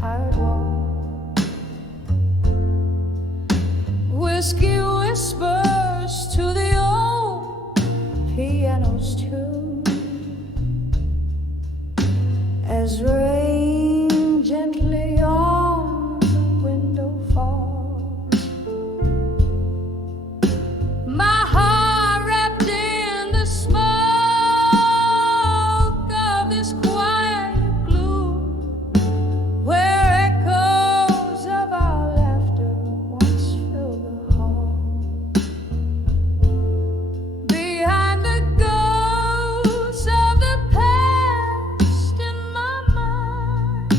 tired wall. Whiskey whispers to the old piano's tune as rain gently on the window falls. My heart wrapped in the smoke of this quiet gloom, where echoes of our laughter once filled the hall. Behind the ghosts of the past in my mind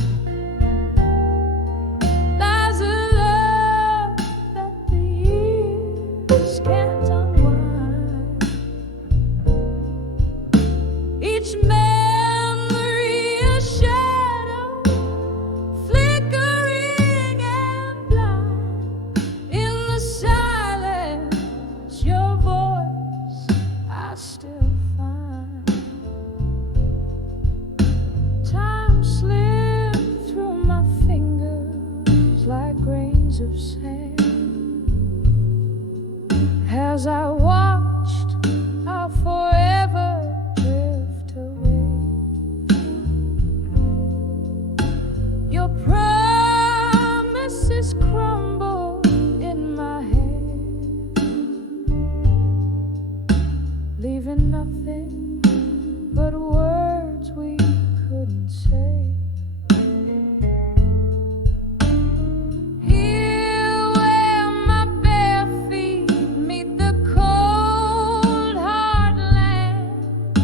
lies a love that the years can't unwind. Each memory a shadow, flickering and blind. In the silence, your voice I still find. Time slipped through my fingers like grains of sand as I watched our forever drift away. Your promises crumble in my hand, leaving nothing but words we couldn't say. Here where my bare feet meet the cold hard land,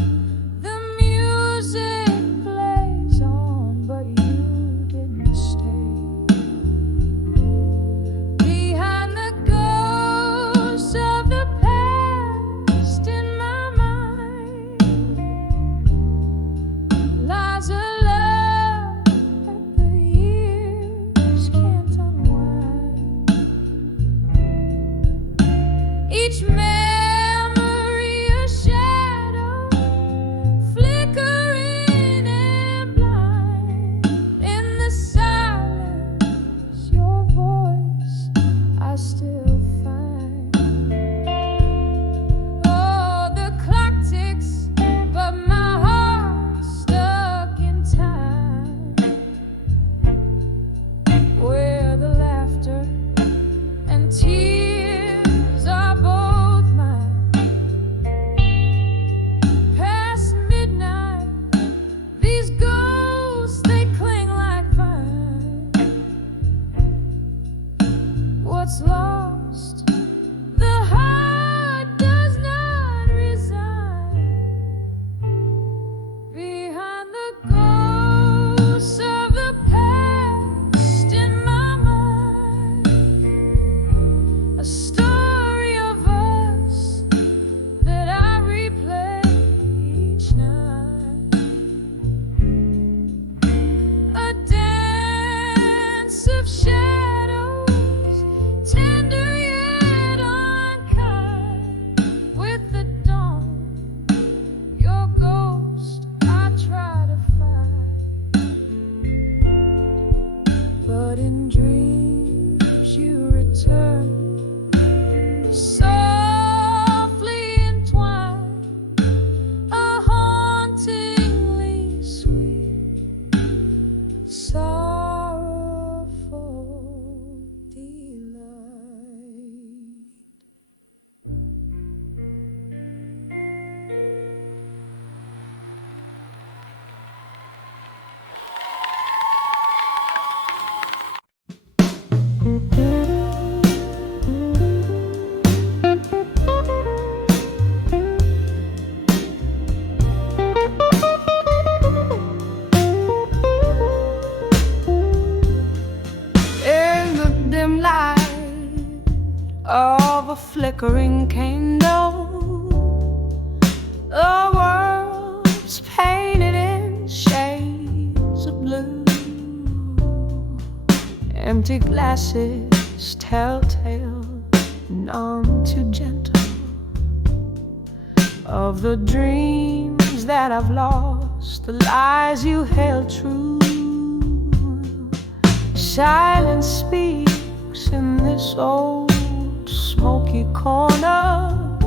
the music plays on, but you didn't stay. Behind the ghosts of the past in my mind lies a love that the years can't unwind. Each memory a shadow, flickering and blind. In the silence, your voice I still find. Oh, the clock ticks, but my heart's stuck in time, where the laughter and tears are both mine. Past midnight, these ghosts they cling like vine. What's lost, the heart does not resign. Behind the ghosts of the past in my mind, a story of us that I replay each night. A dance of shadows, tender yet unkind. With the dawn, your ghost I try to find, but in dreams you return, softly entwined, a hauntingly sweet, sorrowful delight. In the dim light of a flickering candle, the world's painted in shades of blue. Empty glasses, telltale, none too gentle, of the dreams that I've lost, the lies you held true. Silence speaks in this old smoky corner,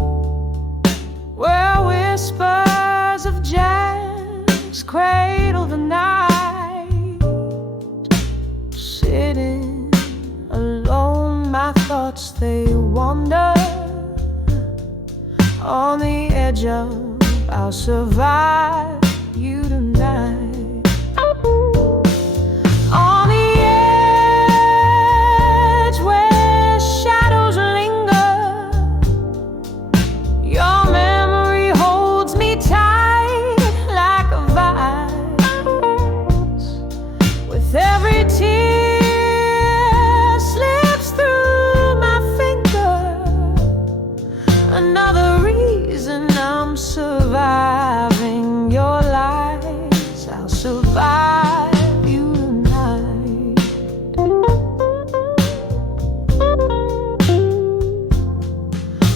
where whispers of jazz cradle the night. Sitting alone, my thoughts they wander on the edge of I'll survive you tonight. On the edge where shadows linger, your memory holds me tight like a vice. With every tear slips through my finger, another reason I'm surviving your lies. I'll survive you tonight.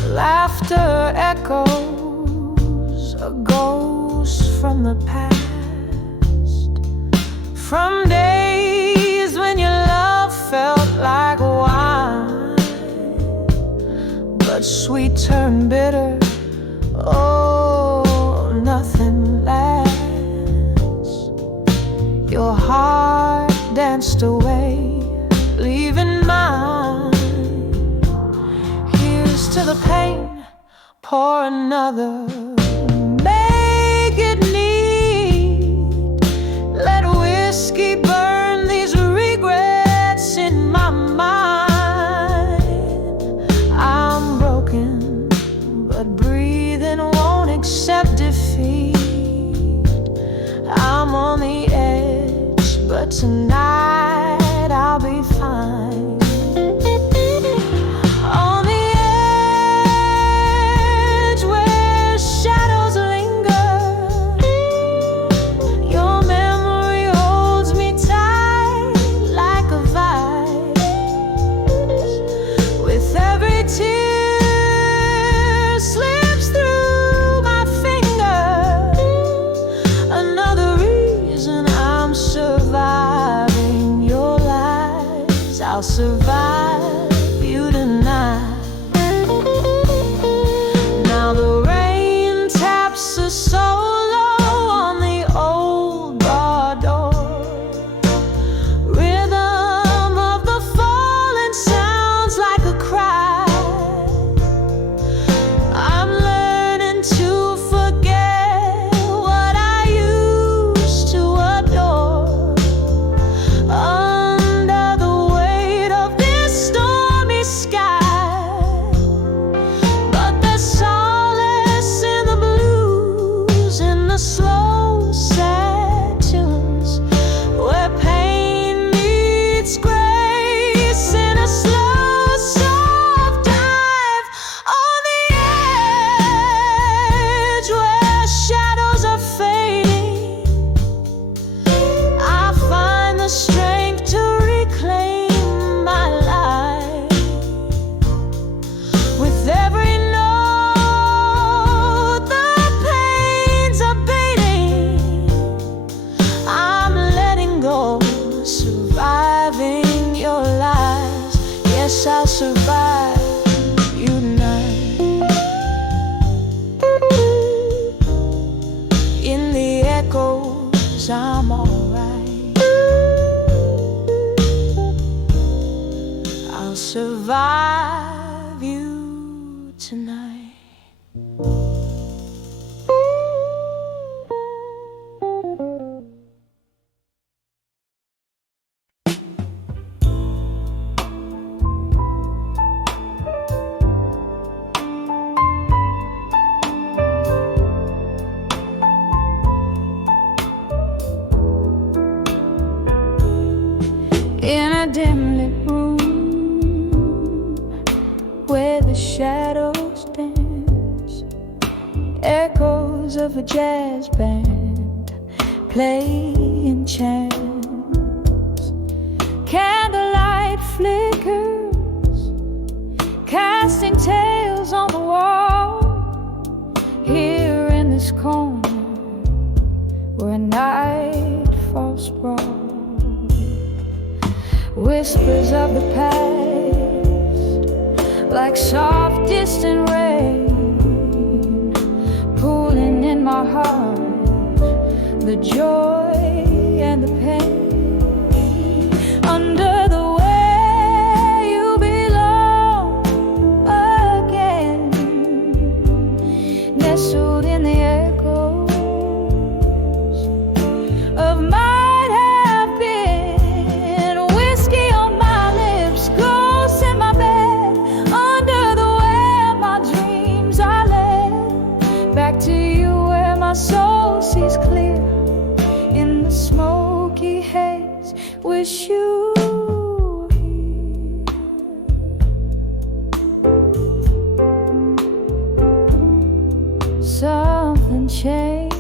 Laughter echoes, a ghost from the past, from days when your love felt like wine, but sweet turned bitter. Oh, nothing lasts. Your heart danced away, leaving mine. Here's to the pain, pour another. Make it neat. Let whiskey burn these regrets in my mind. I'm broken, but breathing won't accept defeat. I'm on the edge, but tonight I'll be fine. On the edge where shadows linger, your memory holds me tight like a vice. With every tear slips through my finger, another reason I'm surviving your lies. I'll survive you tonight. Now the rain taps a solo on the old bar door. Rhythm of the falling sounds like a cry. I'm learning to forget what I used to adore. Under the weight of this stormy sky, but there's solace in the blues, in the slow, sad tunes, where pain meets grace in a slow, soft dive. On the edge where shadows are fading, I find the strength to reclaim my life. With every note, the pain's abating. I'm letting go, surviving your lies. Yes, I'll survive you tonight. In the echoes, I'm alright. I'll survive you tonight. In a dim lit room where the shadows dance, echoes of a jazz band playing chants. Candlelight flickers, casting tales on the wall. Here in this corner where night falls sprawled, whispers of the past, like soft distant rain, pooling in my heart, the joy and the pain. Under the way you belong again, nestled in the echoes of might have been, whiskey on my lips, ghosts in my bed, under the way my dreams are led back to you where my soul sees clear in the smoky haze. Wish you were here. Something changed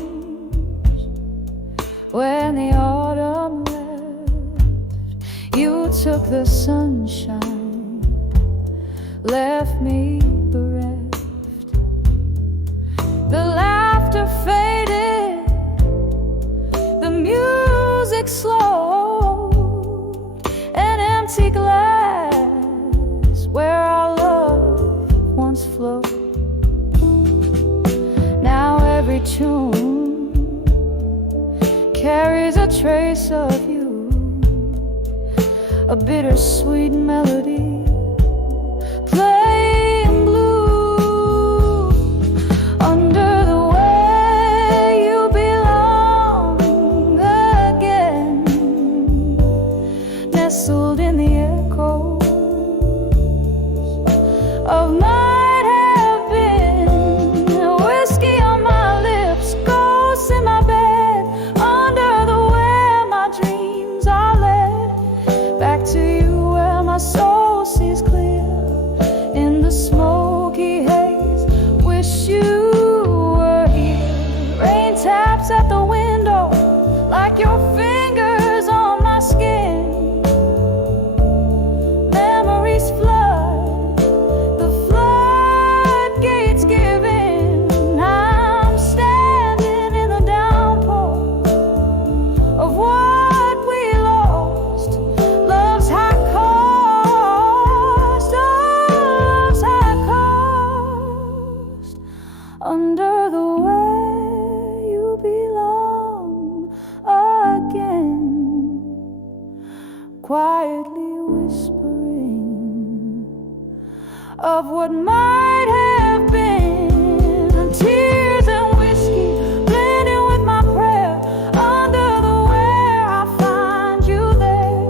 when the autumn left. You took the sunshine, left me bereft. The laughter faded, the music slowed, an empty glass where our love once flowed. Now every tune carries a trace of you, a bittersweet melody playing blue. Under the way you belong again, nestled in the echoes of might have been, whiskey on my lips, ghosts in my bed, under the way my dreams are led back to you where my soul sees clear in the smoky haze. Wish you were here. Rain taps at the window like your fingers on my skin. Memories flood, the floodgates give in. I'm standing in the downpour of what we lost. Love's high cost, love's high cost. Under the way you belong again, quietly whispering of what might have been. Tears and whiskey blending with my prayer, under the where I find you there,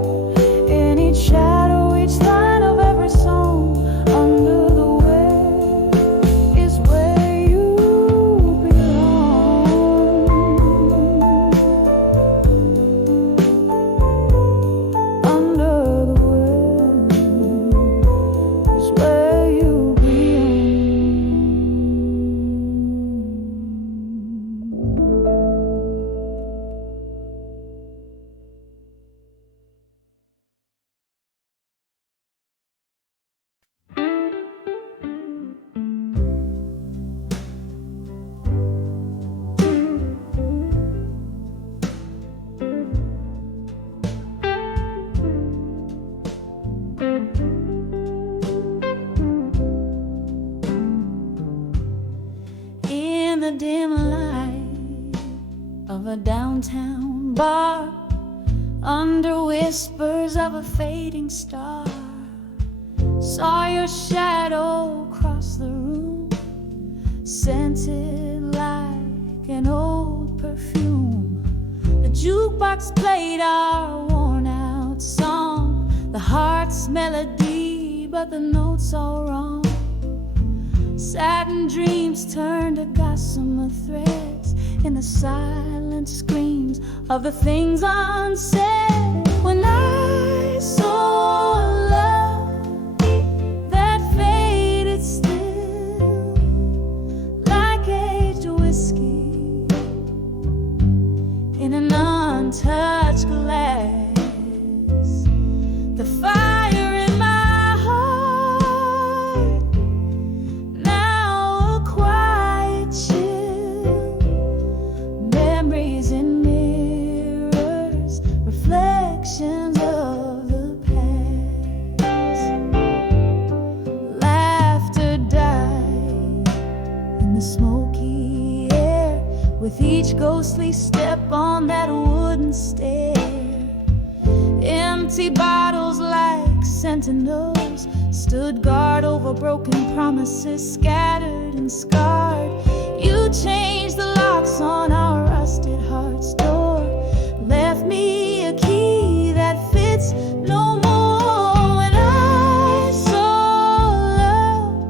in each shadow, each line of every song. Under the where is where you belong. Under the where is where you belong. In the dim light of a downtown bar, under whispers of a fading star, saw your shadow cross the room, scented like an old perfume. The jukebox played our worn out song, the heart's melody, but the notes all wrong. Satin dreams turned to gossamer threads in the silent screams of the things unsaid. When I saw love that faded still, like aged whiskey in an untouched glass, the fire in my heart now a quiet chill. Memories in mirrors, reflections of empty bottles like sentinels stood guard over broken promises, scattered and scarred. You changed the locks on our rusted heart's door, left me a key that fits no more. When I saw love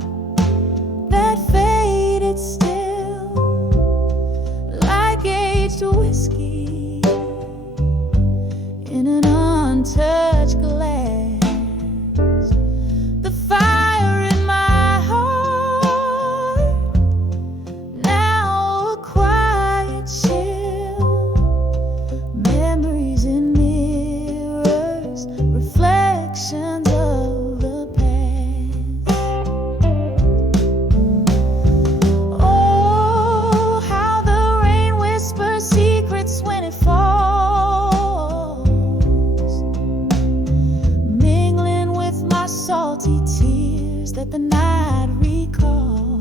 that faded still, like aged whiskey in an untouched glass. The fire in my heart, now a quiet chill. Memories in mirrors, reflections of the past. Oh, how the rain whispers secrets when it falls, mingling with my salty tears that the night recalls.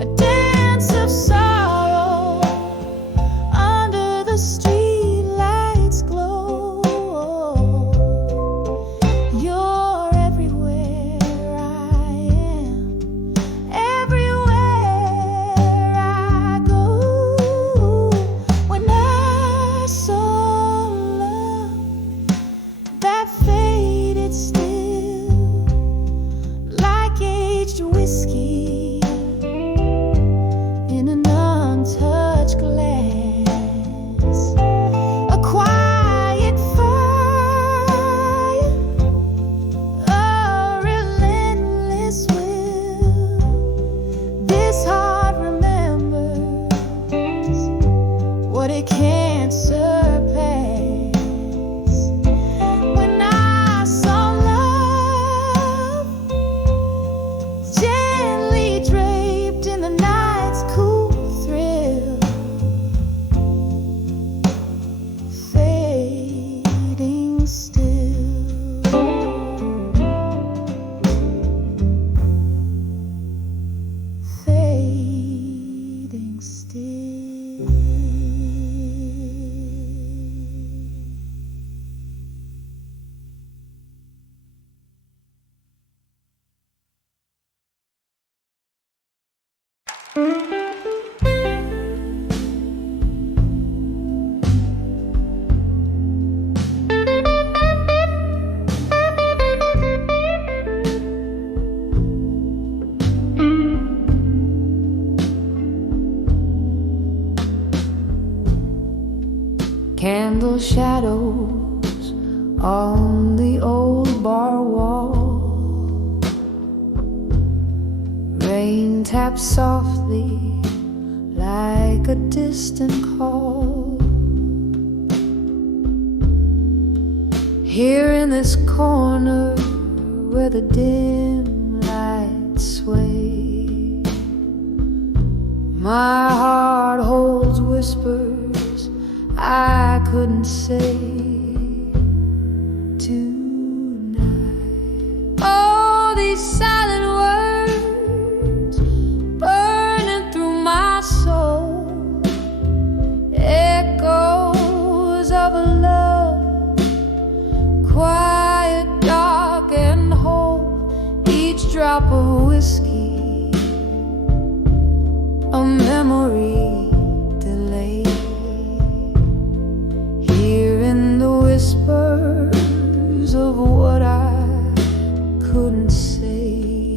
A dance of sorrow under the streetlights glow. You're everywhere I am, everywhere I go. When I saw love that faded still, like aged whiskey in an untouched glass. A quiet fire, a relentless will. This heart remembers what it can't surpass. When I saw love gently draped in the night's cool thrill, fading still, fading still. Candle shadows on the old bar wall, rain taps softly like a distant call. Here in this corner where the dim lights sway, my heart holds whispers I couldn't say tonight. Oh, these silent words burning through my soul, echoes of a love quiet, dark and whole. Each drop of whiskey, a memory delayed. Hearing the whispers of what I couldn't say.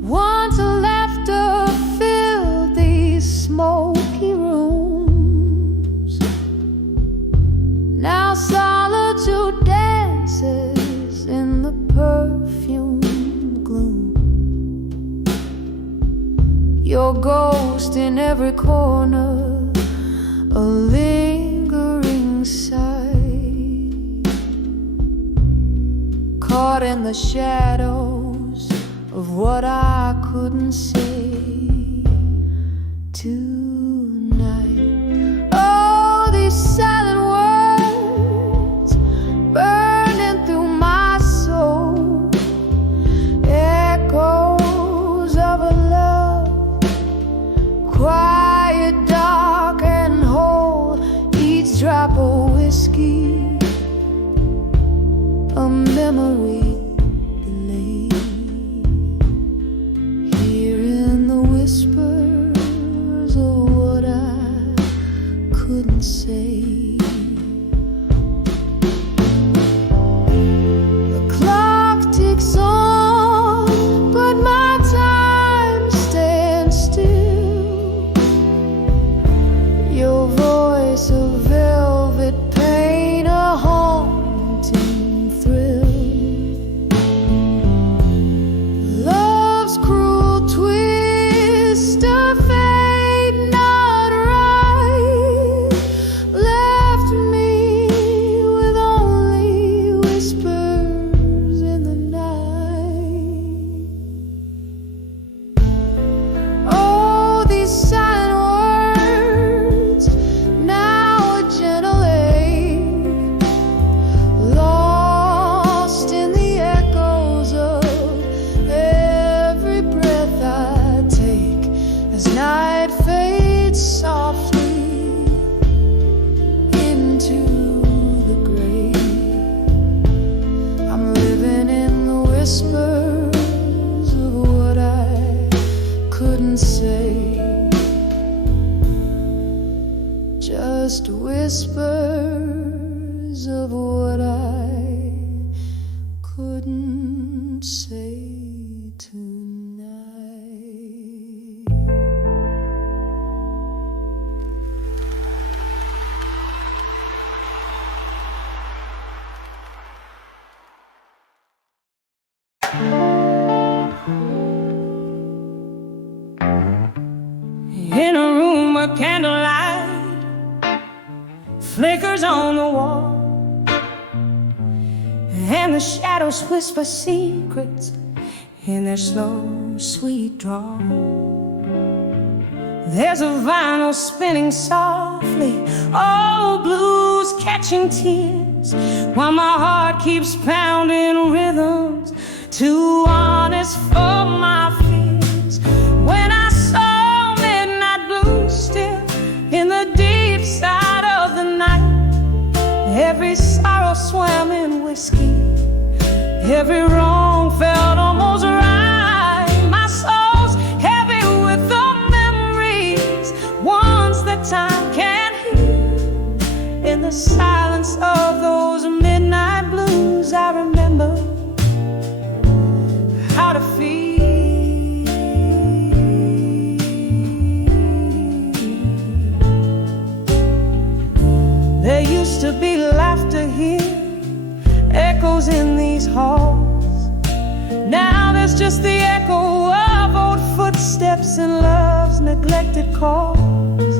Once laughter filled these smoky rooms, now solitude dances in the perfumed gloom. Your ghost in every corner, a lingering sight, caught in the shadows of what I couldn't say tonight. Oh, these silent words burning through my soul, echoes of a love quiet, dark say. The clock ticks on, but my time stands still. Your voice a velvet pain, a haunting thrill. Love's cruel twist of fate not right left me with only whispers in the night. Oh, these silent words, now a gentle ache, lost in the echoes of every breath I take, as night fades softly into the grave. I'm living in the whispers of what I couldn't say, just whispers of what I couldn't say tonight. In a room where candlelight flickers on the wall, and the shadows whisper secrets in their slow, sweet drawl. There's a vinyl spinning softly, old blues catching tears, while my heart keeps pounding rhythms too honest for my fears. When I saw midnight blue still in the deep side of the night, every sorrow swam in whiskey, every wrong felt almost right. My soul's heavy with the memories, ones that time can't heal. In the silence of those midnight blues, I remember how to feel. There used to be laughter here, echoes in these halls. Now there's just the echo of old footsteps in love's neglected calls.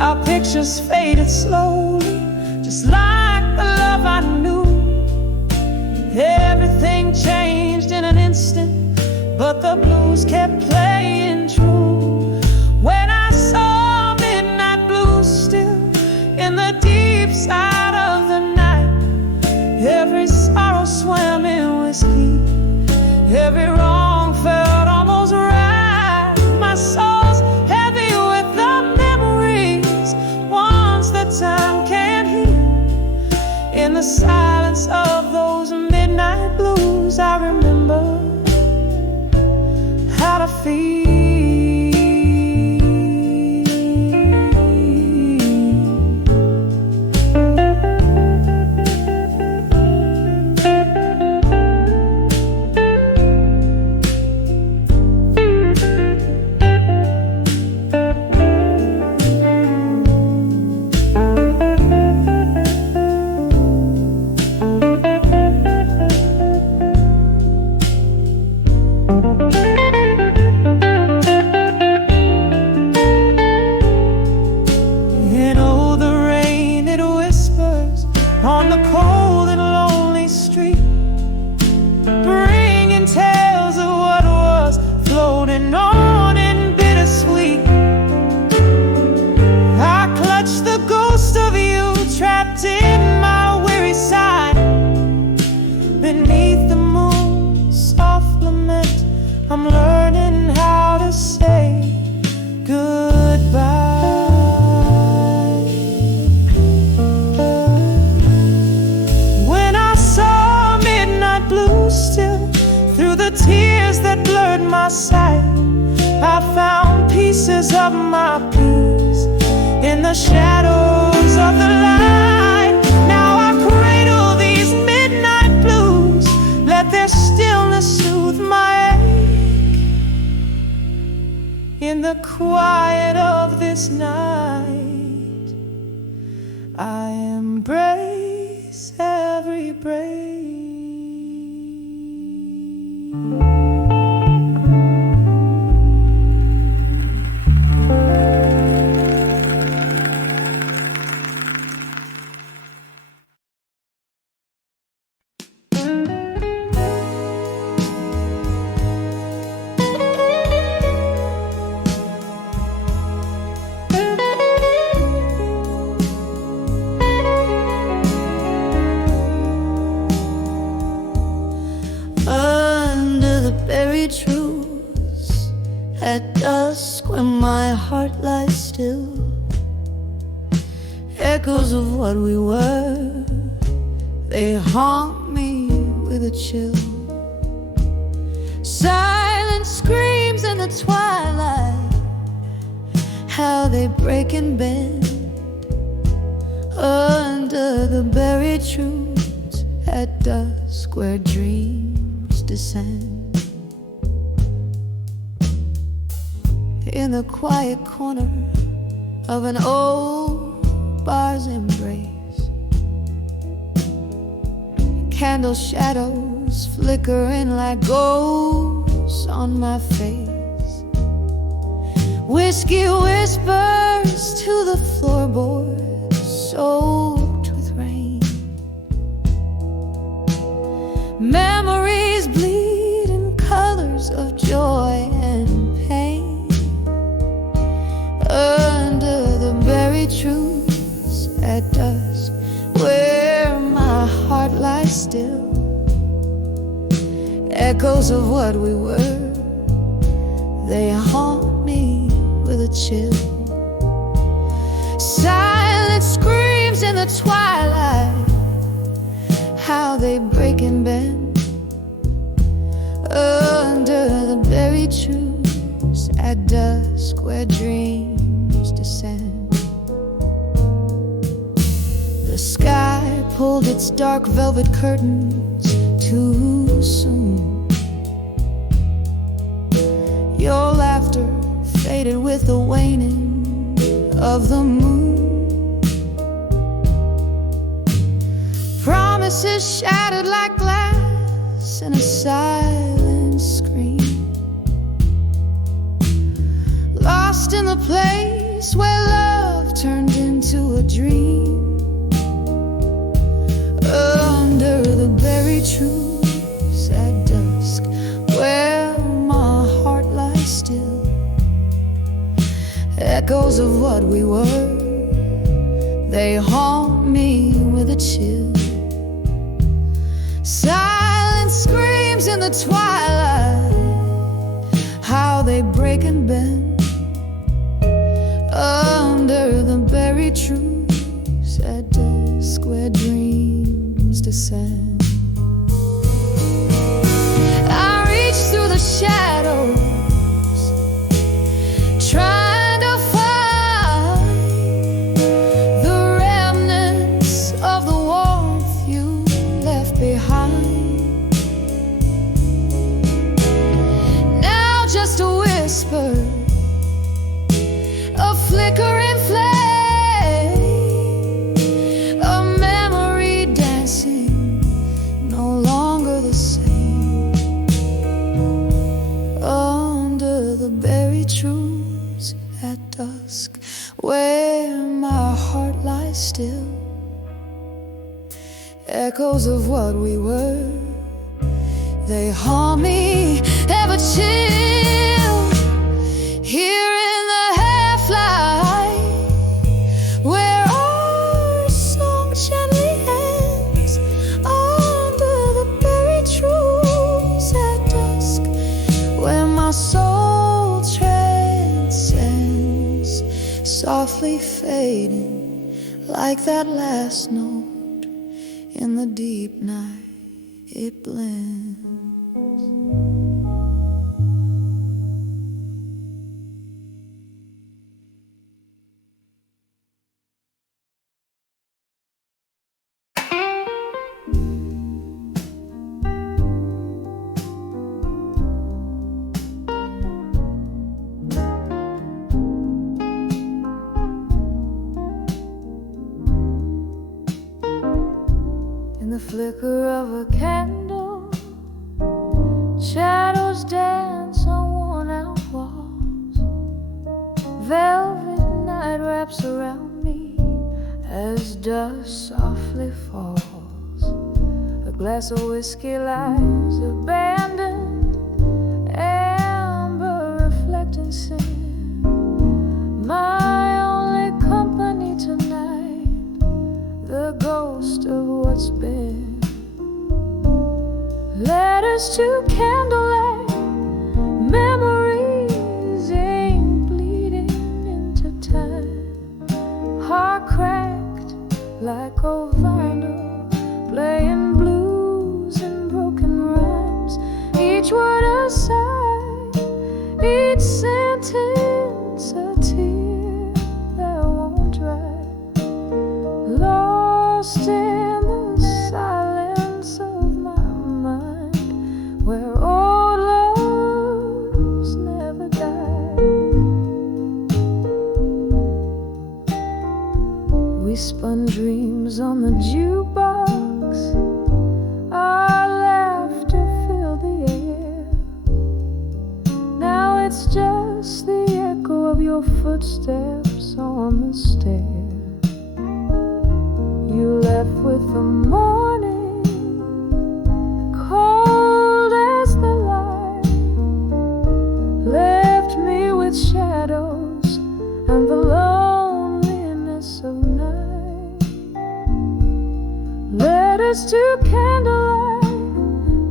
Our pictures faded slowly, just like the love I knew. Everything changed in an instant, but the blues kept playing true. When I saw midnight blues still in the deep side of the night, every sorrow swam in whiskey, every wrong felt almost right. My soul's heavy with the memories, ones that time can't heal. In the silence of those midnight blues, I remember how to feel. the shadows of the light. Now I cradle these midnight blues, let their stillness soothe my ache. In the quiet of this night, I embrace every break. Truths at dusk, when my heart lies still, echoes of what we were, they haunt me with a chill. Silent screams in the twilight, how they break and bend under the buried truths at dusk, where dreams descend. In the quiet corner of an old bar's embrace, candle shadows flickering like ghosts on my face. Whiskey whispers to the floorboards soaked with rain. Memories bleed in colors of joy and pain. Under the buried truths at dusk, where my heart lies still, echoes of what we were, they haunt me with a chill. Silent screams in the twilight, how they break and bend under the buried truths at dusk, where dreams descend. The sky pulled its dark velvet curtains too soon. Your laughter faded with the waning of the moon. Promises shattered like glass in a silent scream. Lost in the place where love turned into a dream. Under the buried truths at dusk, where my heart lies still, echoes of what we were, they haunt me with a chill. Silent screams in the twilight, how they break and bend under the buried truths at dusk, where dreams descend. I reach through the shadows, trying to find the remnants of the warmth you left behind. Now just a whisper, a flickering flame, a memory dancing, no longer the same. Under the buried truths at dusk, where my heart lies still, echoes of what we were, they haunt me ever chill. Here in the half-light, where our song gently ends, under the buried truths at dusk, where my soul transcends, softly fading like that last note in the deep night, it blends. flicker of a candle, shadows dance on worn-out walls. Velvet night wraps around me as dust softly falls. A glass of whiskey lies abandoned, amber reflecting sin. My only company tonight, the ghost of what's been. Letters to candlelight, memories ink bleeding into time. Heart cracked like old vinyl, playing blues and broken rhymes. Each word a sigh, each sentence a tear that won't dry. Lost in the silence of my mind, where old loves never die. We spun dreams on the jukebox, our laughter filled the air. Now it's just the echo of your footsteps on the stair. You left with the morning, cold as the light. Left me with shadows and the loneliness of night. Letters to candlelight,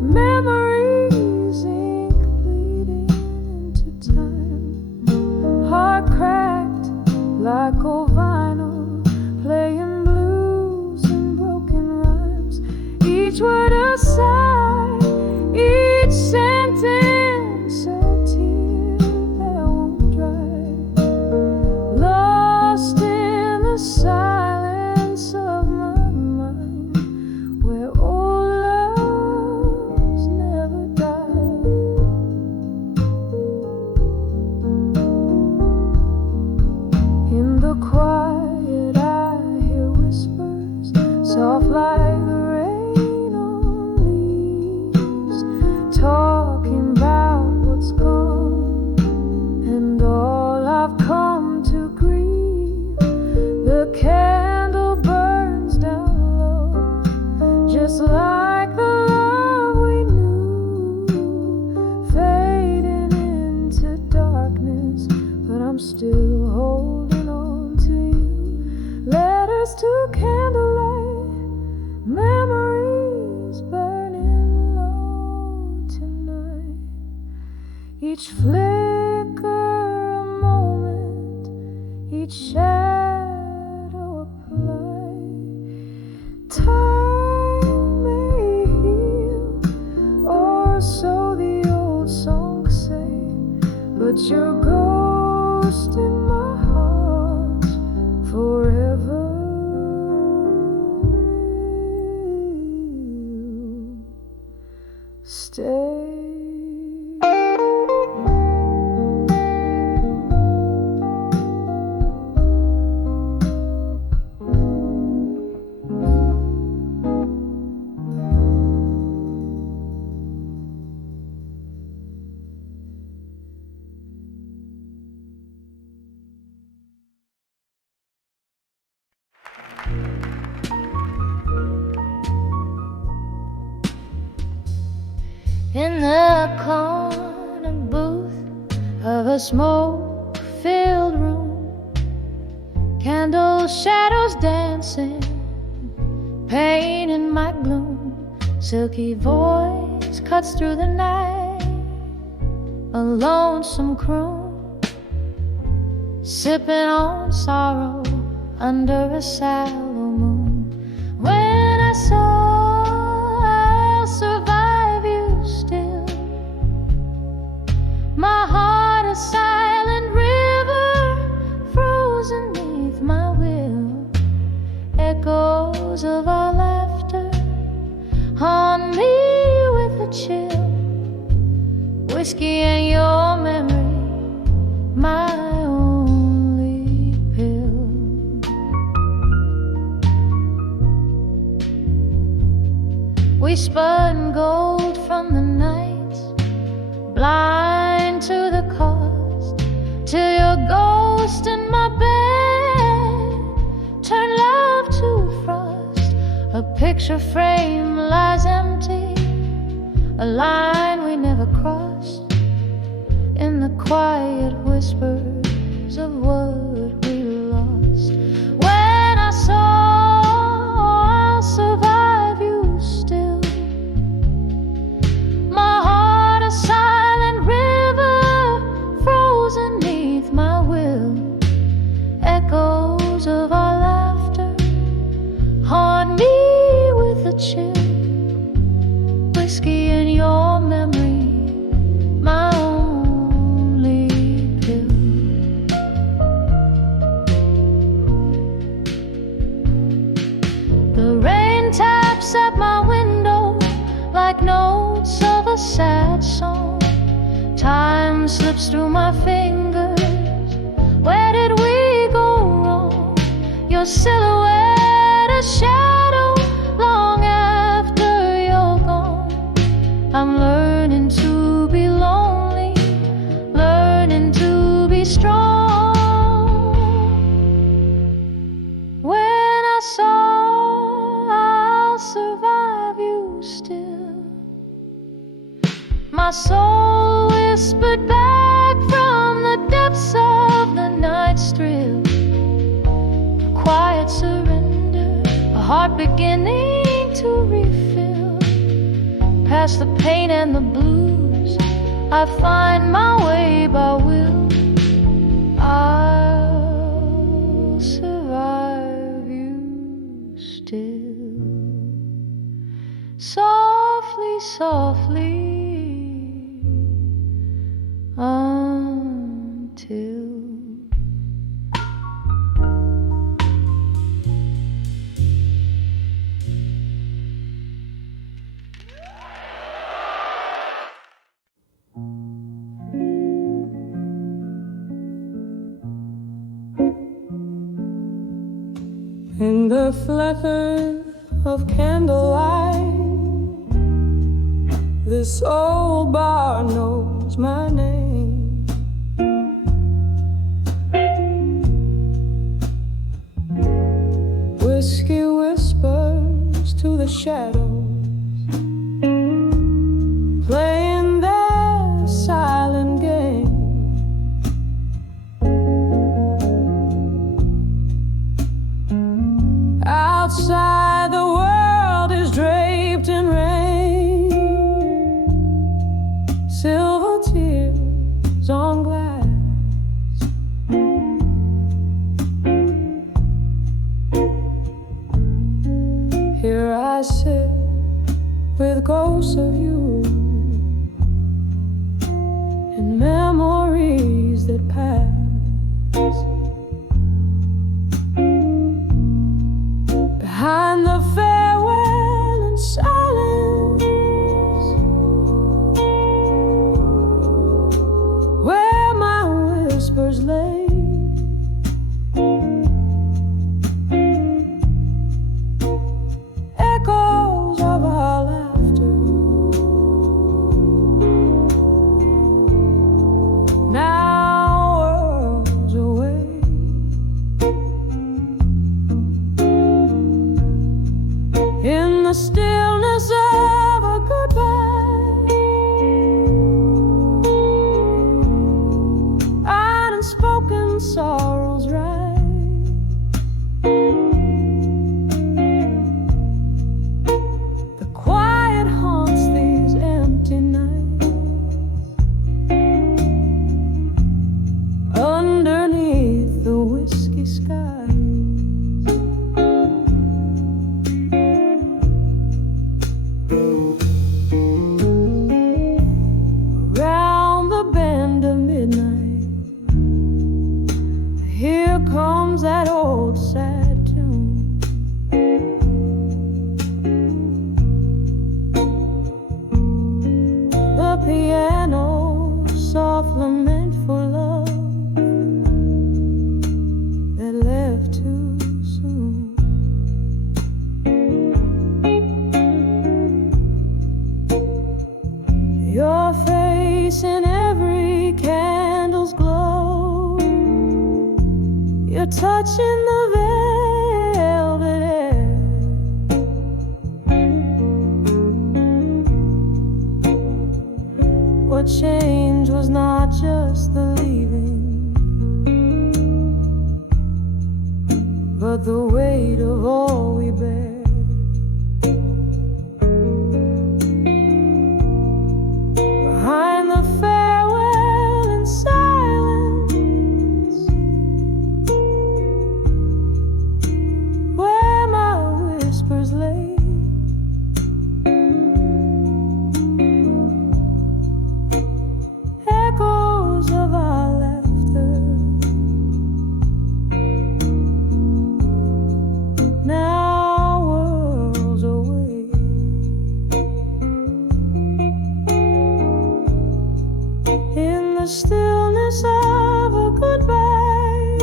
memories ink bleeding into time. Heart cracked like old vinyl, playing blues and broken rhymes. Each word a sigh, each sentence a tear that won't dry. Lost in the silence of my mind, where old loves never die. In the quiet I hear whispers, soft like the rain on leaves, talking about what's gone and all I've come to grieve. The candle burns down low, just like the love we knew, fading into darkness, but I'm still holding on to you. Letters to candlelight, memories burning low tonight. Each flicker a moment, each shadow a plight. Time may heal, or so the old songs say, but your ghost in my heart forever stay. In the corner booth of a smoke-filled room, candle shadows dancing, pain in my gloom. Silky voice cuts through the night, a lonesome croon, sipping on sorrow under a sallow moon. When I saw I'll survive you still, my heart a silent river frozen neath my will. Echoes of our laughter haunt me with a chill. Whiskey and your memory, my only pill. spun gold from the night, blind to the cost, till your ghost in my bed turned love to frost. A picture frame lies empty, a line we never crossed, in the quiet whispers of what we lost. When I saw I'll survive you still, my heart a silent river frozen neath my will. Echoes of our laughter haunt me with a chill. Whiskey in your memory, my only pill. The rain taps at my window like notes of a sad song. Time slips through my fingers. Where did we go wrong? Your silhouette a shadow long after you're gone. I'm learning to be lonely, learning to be strong. When I saw I'll survive you still, my soul whispered back from the depths of the night's thrill. A quiet surrender, a heart beginning to refill. Past the pain and the blues, I find my way by will. I'll survive you still. Softly, softly, until in the flicker of candlelight, this old bar knows my name. Whiskey whispers to the shadows, playing their silent game. Outside the world is draped in rain, silver tears on glass. Here I sit with ghosts of you and memories that pass. Behind the farewell and silence, where my whispers lay. Echoes of our laughter, now worlds away. In the stillness of a goodbye, unspoken sorrows rise. The quiet haunts these empty nights, underneath the whiskey sky. You're touching the velvet air. What changed was not just the leaving, but the weight of all we bear. Behind the farewell in silence, where my whispers lay, echoes of our laughter, now worlds away. In the stillness of a goodbye,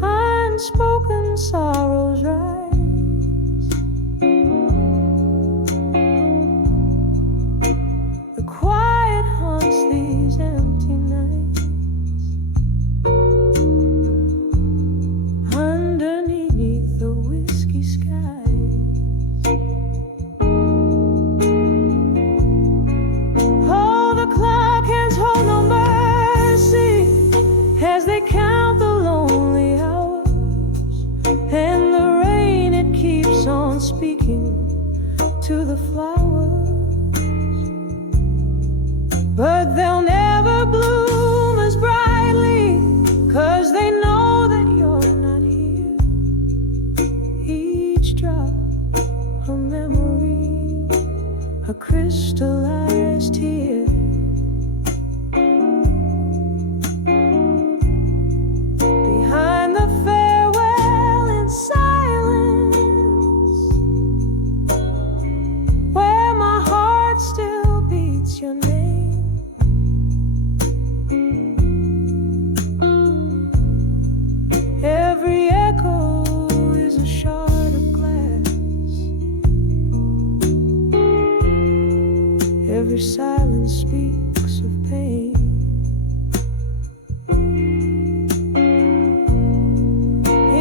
unspoken sorrows rise. The quiet haunts these empty nights, underneath the whiskey skies. Oh, the clock hands hold no mercy as they count the lonely hours, and the rain, it keeps on speaking to the flowers. But they'll never bloom as brightly, 'cause they know that you're not here. Each drop a memory, a crystallized tear. Behind the farewell in silence, where my heart still beats your name. Every echo is a shard of glass, every silence speaks of pain.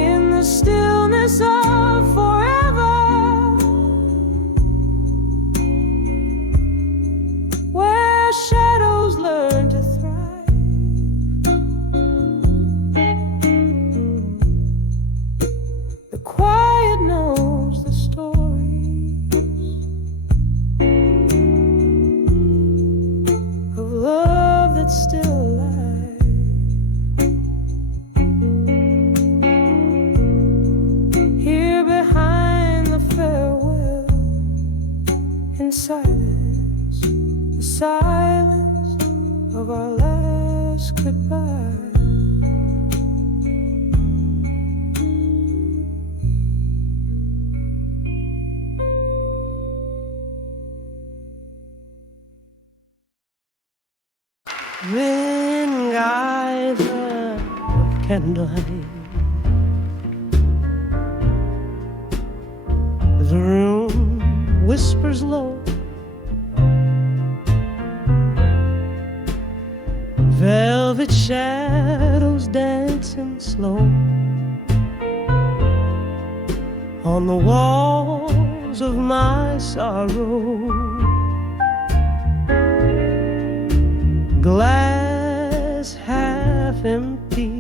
In the stillness of forever, where shadows learn to thrive, the quiet knows the stories of love that's still alive. Here behind the farewell in silence, the silence of our last goodbye. Ring either of candlelight, the room whispers low, velvet shadows dancing slow on the walls of my sorrow. Glass half empty,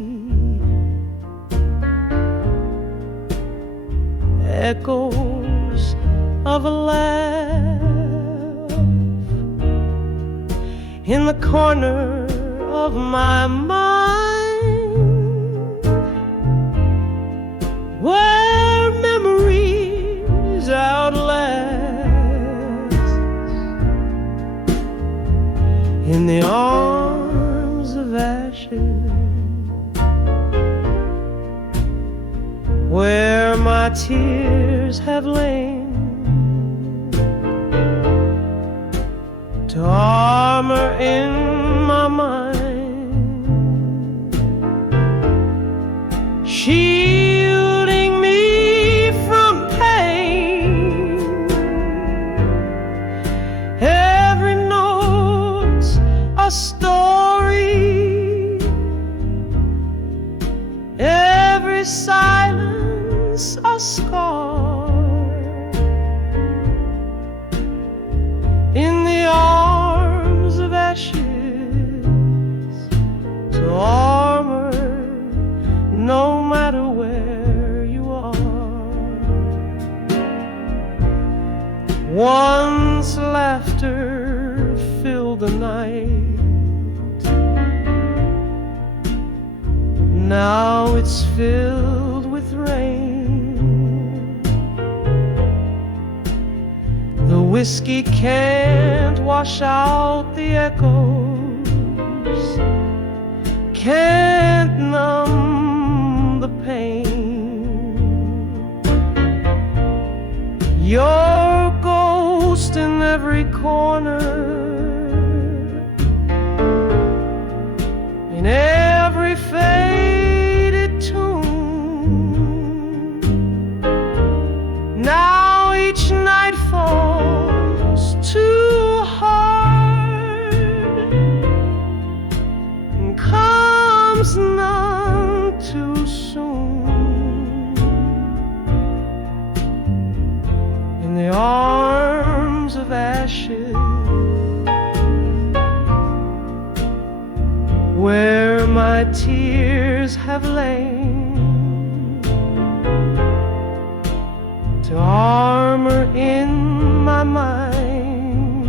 echoes of a laugh in the corner of my mind, where memories outlast. In the arms of ashes, where my tears have lain, to armor in my mind, shielding me from pain. Every note's a story every silence a scar. In the arms of ashes, to armor, no matter where you are. Once laughter filled the night, now it's filled with rain. The whiskey can't wash out the echoes, can't numb the pain. Your ghost in every corner, in every faded tune. Now each night falls too hard and comes none too soon. In the arms of ashes, where my tears have lain, to armor in my mind,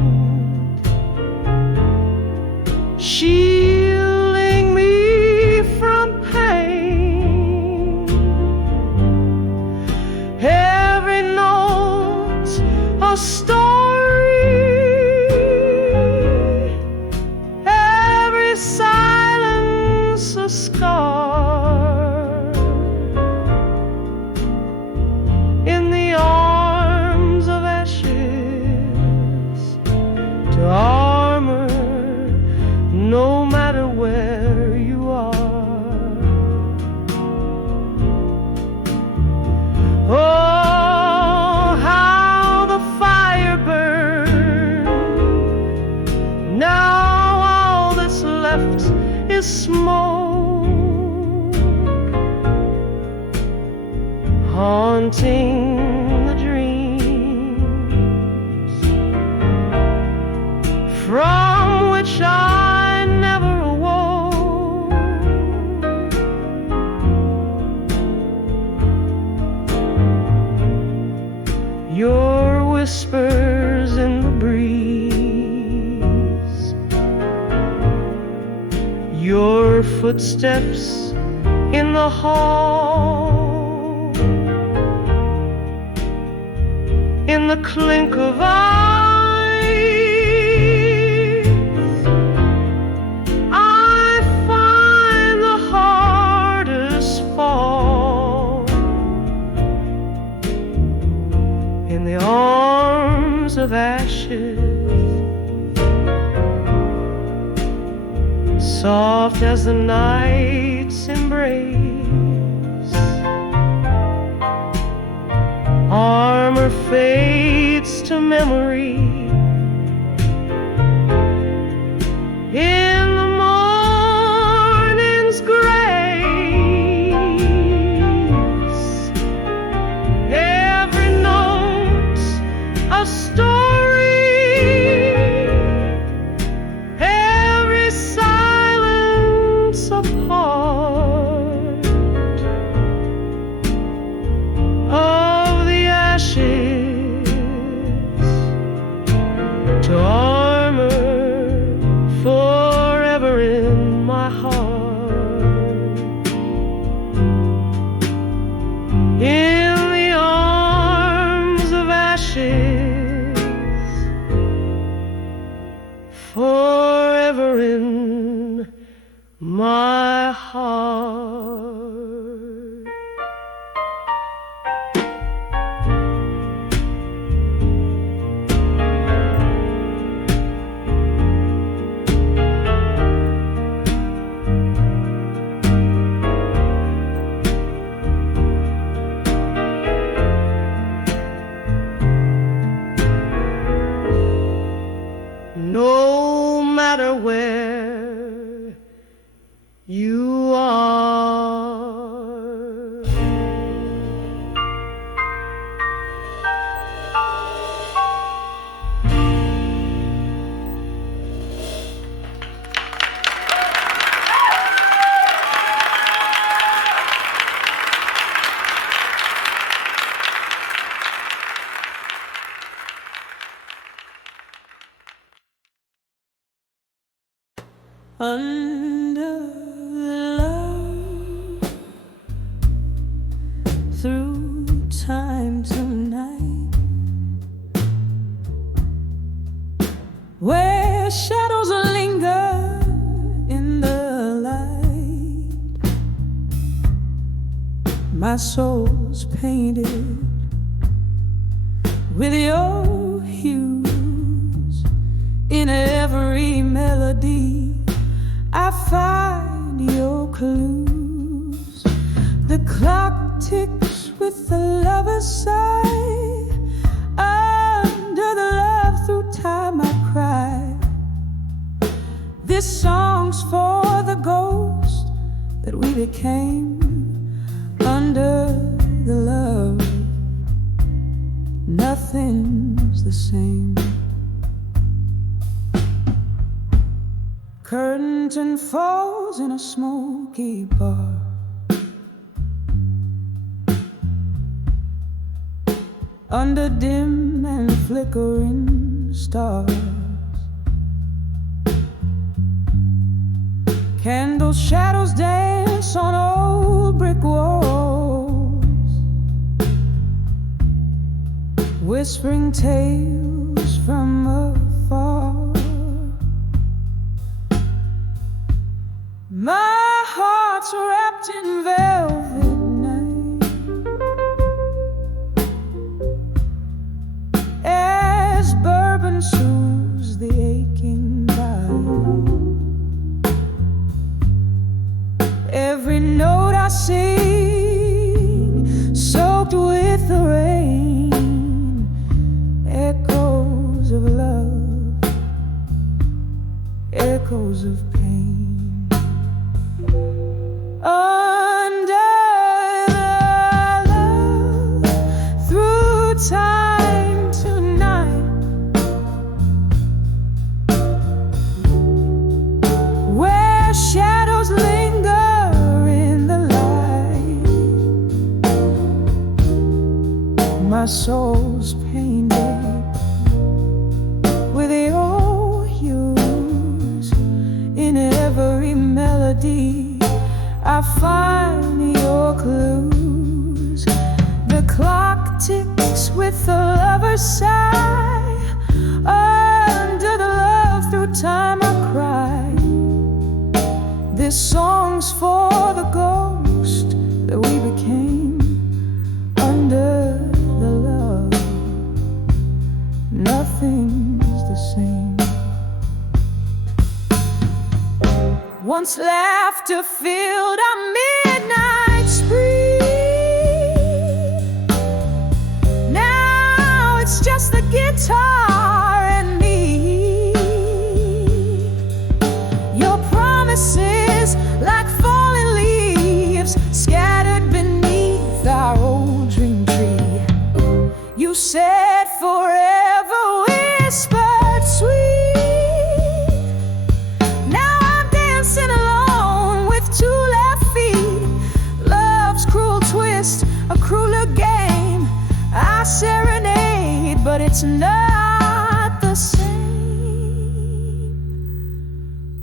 shielding me from pain. Every note a story, every silence a scar. In the arms of ashes, to armor, no matter where you are. Oh, how the fire burned. Now all that's left is smoke, haunting the dreams from which I never awoke. Your whispers in the breeze, your footsteps in the hall, in the clink of eyes, I find the hardest fall. In the arms of ashes, soft as the night's embrace, armor fades to memory. In the morning's grace, every note a story, every silence a part of the ashes, to armor forever in my heart. In the arms of ashes, forever in my heart. No matter where you are. shadows linger in the light. My soul's painted with your hues. In every melody I find your clues. The clock ticks with the lover's sigh. Under the love through time I cry. This song's for the ghost that we became. Under the love, nothing's the same. Curtain falls in a smoky bar. Under dim and flickering stars, candle shadows dance on old brick walls, whispering tales from afar. My heart's wrapped in velvet night, as bourbon soothes the aching body. Every note I sing, soaked with the rain, echoes of love, echoes of pain. Under the love, through time tonight, where shadows linger in the light. My soul's painted with your hues. In every melody I find your clues. The clock ticks with the lover's sigh. Under the love through time I cry. This song's for the ghost that we became. Under the love, nothing's the same. Once laughter filled our midnight spree. Now it's just the guitar and me. Your promises like falling leaves scattered beneath our old dream tree. You said forever, whispered sweet. A crueler game I serenade, but it's not the same.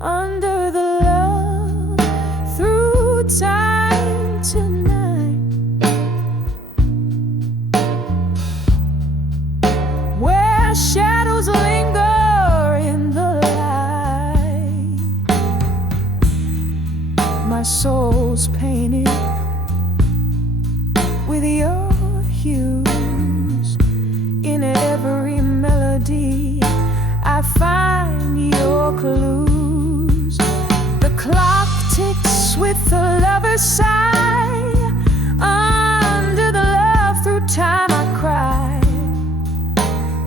Under the love, through time tonight, where shadows linger in the light. My soul's painted with your hues. In every melody I find your clues. The clock ticks with the lover's sigh. Under the love through time I cry.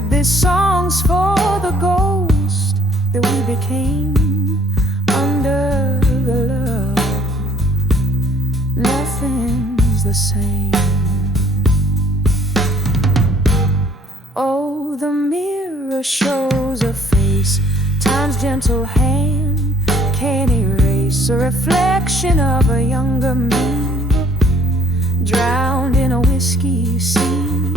This song's for the ghost that we became. Under the love, nothing's the same. Oh, the mirror shows a face time's gentle hand can't erase. A reflection of a younger me, drowned in a whiskey sea.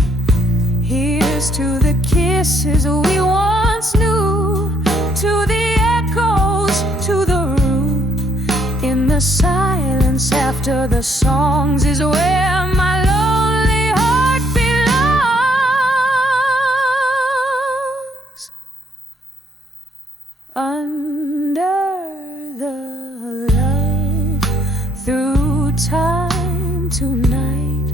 Here's to the kisses we once knew, to the echoes, to the room. In the silence after the songs is where my lonely heart belongs. time tonight,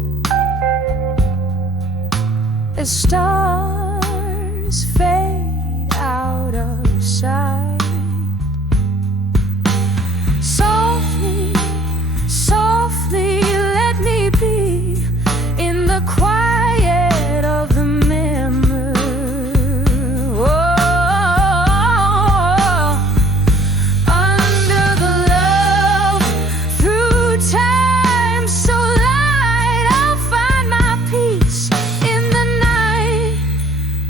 as stars fade out of sight. Softly, softly let me be in the quiet of the memory. Oh, under the love through time so light, I'll find my peace in the night.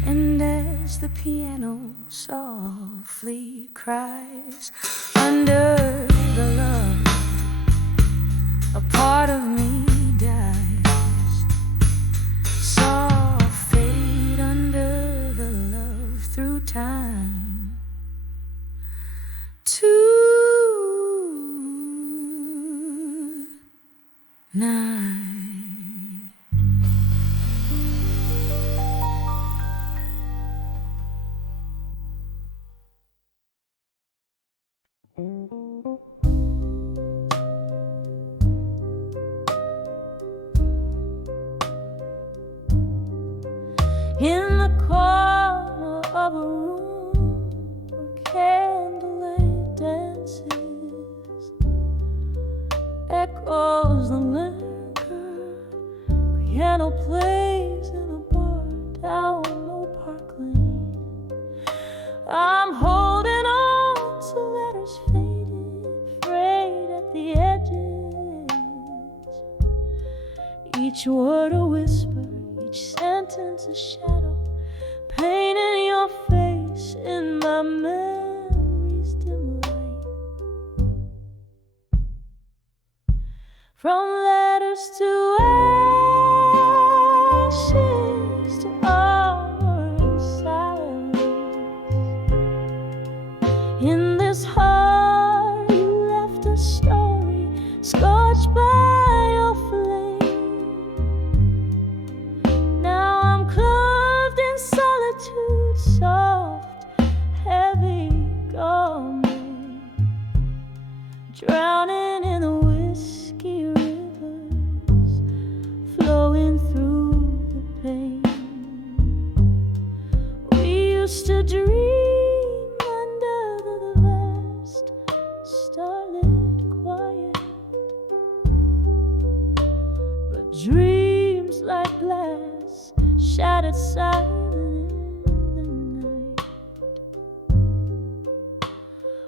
And as the piano softly cries under the love, a part of me dies. Soft fade under the love through time. Tonight. In the corner of a room where candlelight dances, echoes the linger, piano plays in a bar down Old Park Lane. I'm holding on to letters faded, frayed at the edges, each word a whisper, each sentence a shadow, painting your face in my memory's dim light. From letters to ashes, to armor and silence, in this heart you left a story scorched by your flame. Now I'm clothed in solitude, soft, heavy garment, drowning in the whiskey rivers, flowing through the pain. We used to dream under the vast starlit quiet, but dreams like glass shattered silent in the night.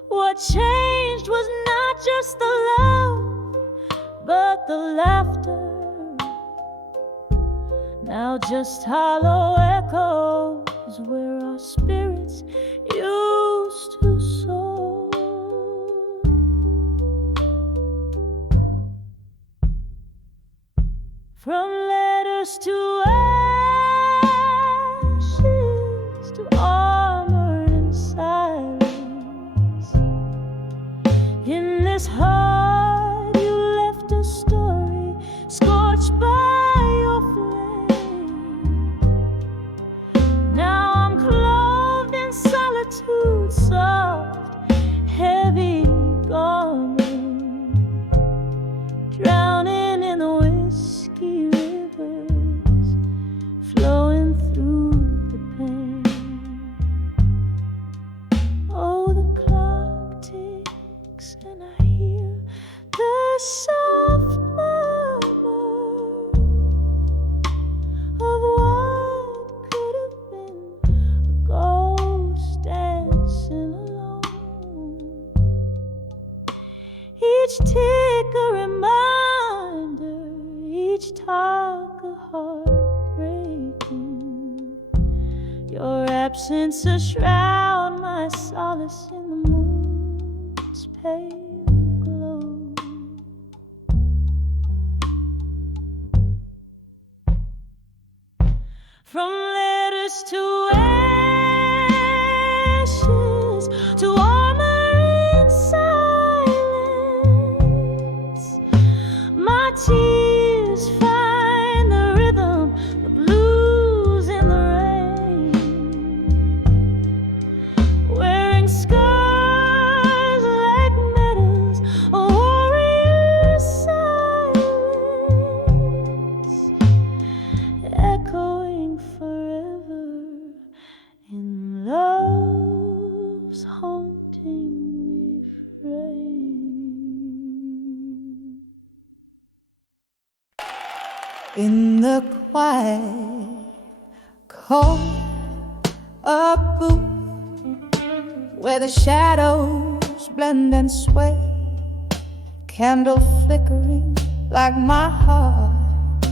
What changed was not just the love, but the laughter. Now just hollow echoes where our spirits used to soar. From letters to ashes, to armor and silence, in this heart you left a story scorched by your flame. Now I'm clothed in solitude, soft, heavy garment, drowning in the whiskey rivers, flowing through the pain. Oh, the clock ticks and I hear the soft murmur of what could have been a ghost dancing alone. Each tick a reminder, each talk a heartbreaking. Your absence a shroud, my solace in the moon's pale glow. From letters to ashes, to armor in silence, my tears find the rhythm, the blues in the rain. Wearing scars like medals, a warrior's sign. in the quiet corner of booth where the shadows blend and sway, candle flickering like my heart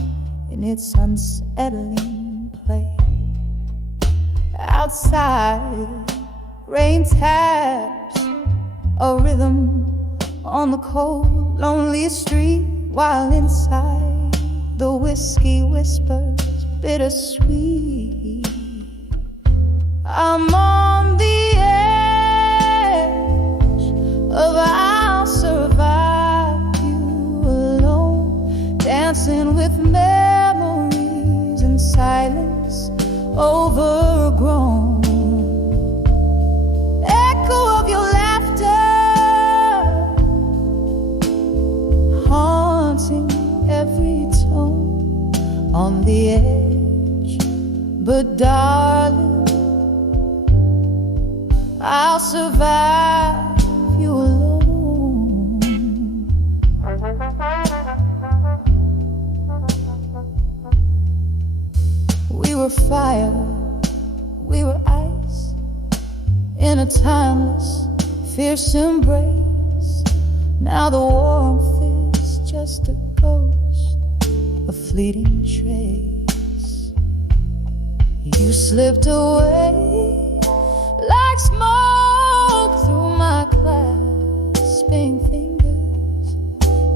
in its unsettling play. Outside, rain taps a rhythm on the cold, lonely street, while inside the whiskey whispers bittersweet. I'm on the edge of I'll survive you alone, dancing with memories in silence overgrown. Echo of your laughter haunting every tone on the edge. But darling, I'll survive you alone. We were fire, we were ice, in a timeless, fierce embrace. Now the warmth is just a ghost, a fleeting trace. You slipped away like smoke through my clasping fingers.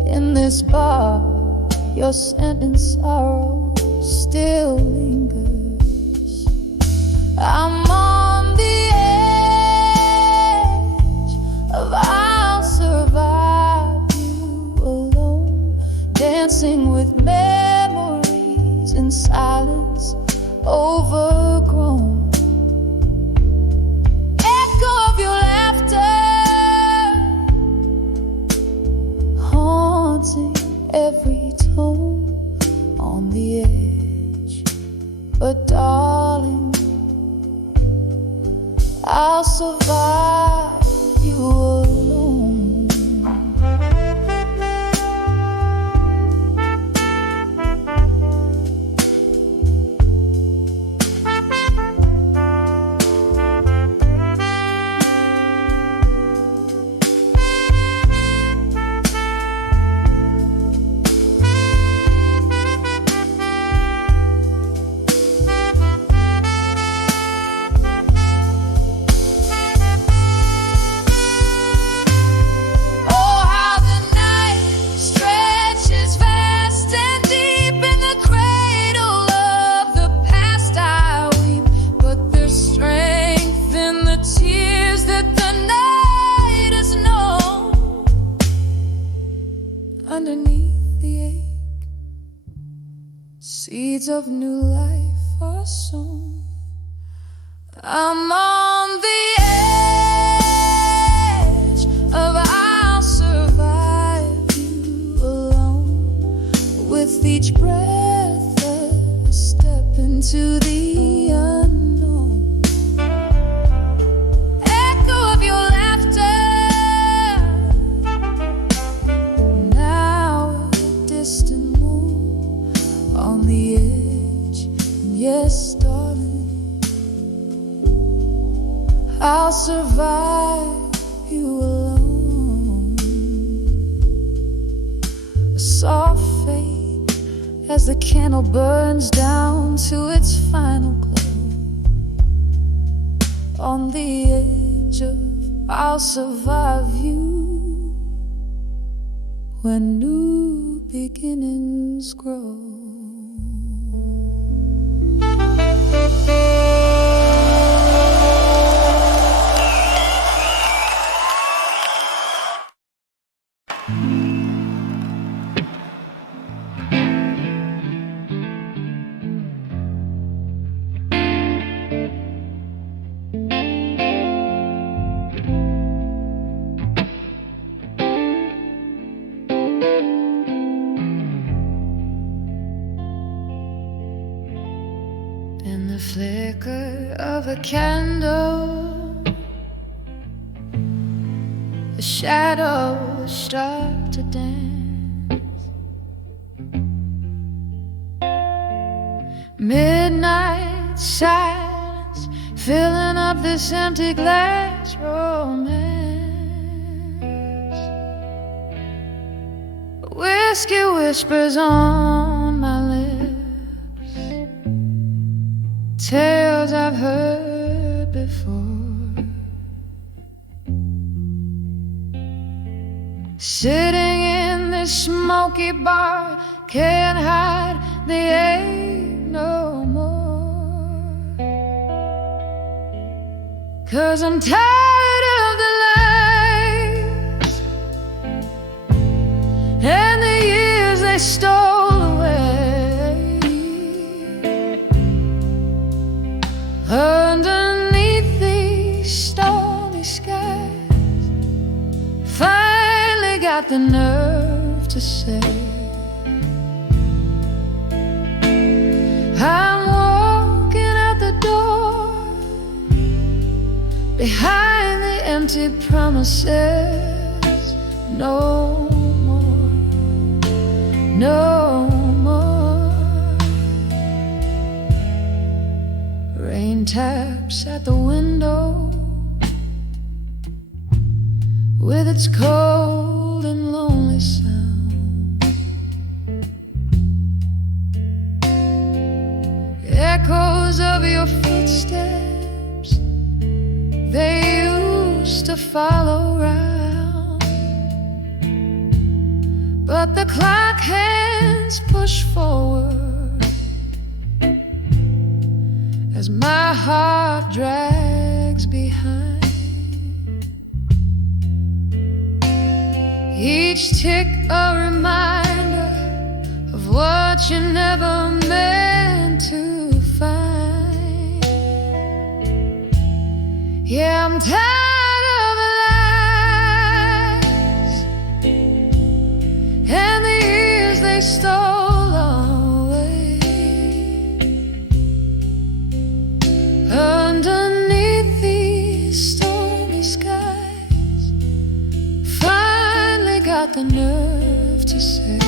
In this bar, your scent and sorrow still lingers. I'm on the edge of I'll survive you alone, dancing with memories in silence overgrown. Echo of your laughter haunting every tone on the edge. But darling, I'll survive you alone. Underneath the ache, seeds of new life are sown. I'm on the edge of I'll survive you alone. With each breath, a step into the unknown. Echo of your laughter, distant moon on the edge. Yes, darling, I'll survive you alone. A soft fade as the candle burns down to its final glow. On the edge of I'll survive you when new beginnings grow. In the flicker of a candle, the shadows start to dance. night silence, filling up this empty glass romance. Whiskey whispers on my lips, tales I've heard before. Sitting in this smoky bar, can't hide the ache no more. 'Cause I'm tired of the lies and the years they stole away. Underneath these stormy skies, finally got the nerve to say, I'm walking out the door, behind the empty promises. No more, no more. Rain taps at the window with its cold and lonely sound. Echoes of your footsteps, they used to follow round, but the clock hands push forward as my heart drags behind. Each tick a reminder of what you never meant to find. Yeah, I'm tired of the lies and the years they stole away. Underneath these stormy skies, finally got the nerve to say,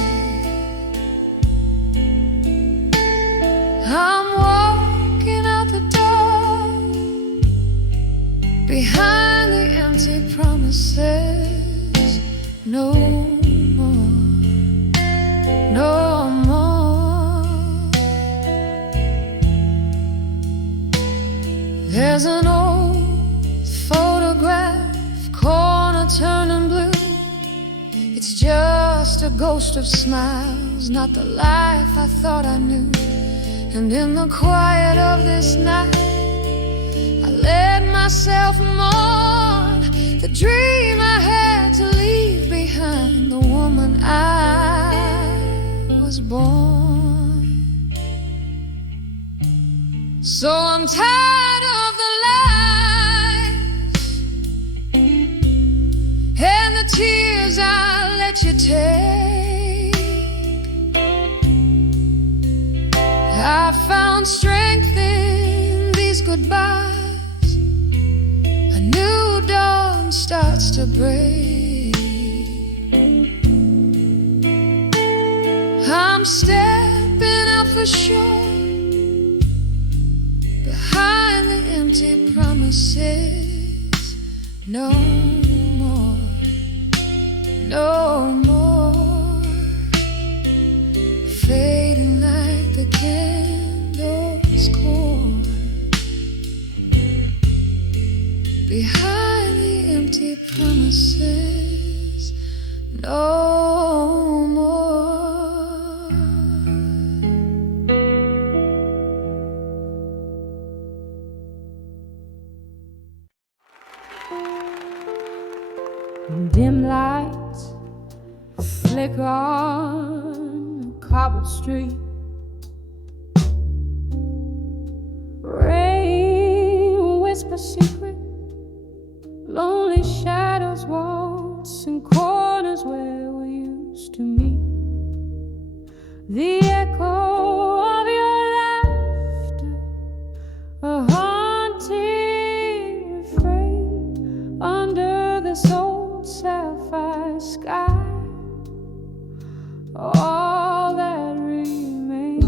I'm walking out the door, behind the empty promises. No more, no more. There's an old photograph, corner turning blue. It's just a ghost of smiles, not the life I thought I knew. And in the quiet of this night, I let myself mourn the dream I had to leave behind, the woman I was born. So I'm tired of the lies and the tears I let you take. I found strength in these goodbyes. A new dawn starts to break. I'm stepping out for sure, behind the empty promises. No more, no more. Fading like the candle's cord, behind the empty promises. No more. Dim lights flicker on a cobbled street. Rain whispers secret, lonely shadows waltz in corners where we used to meet. The echo of your laughter, a haunting refrain under this old sapphire sky. All that remains.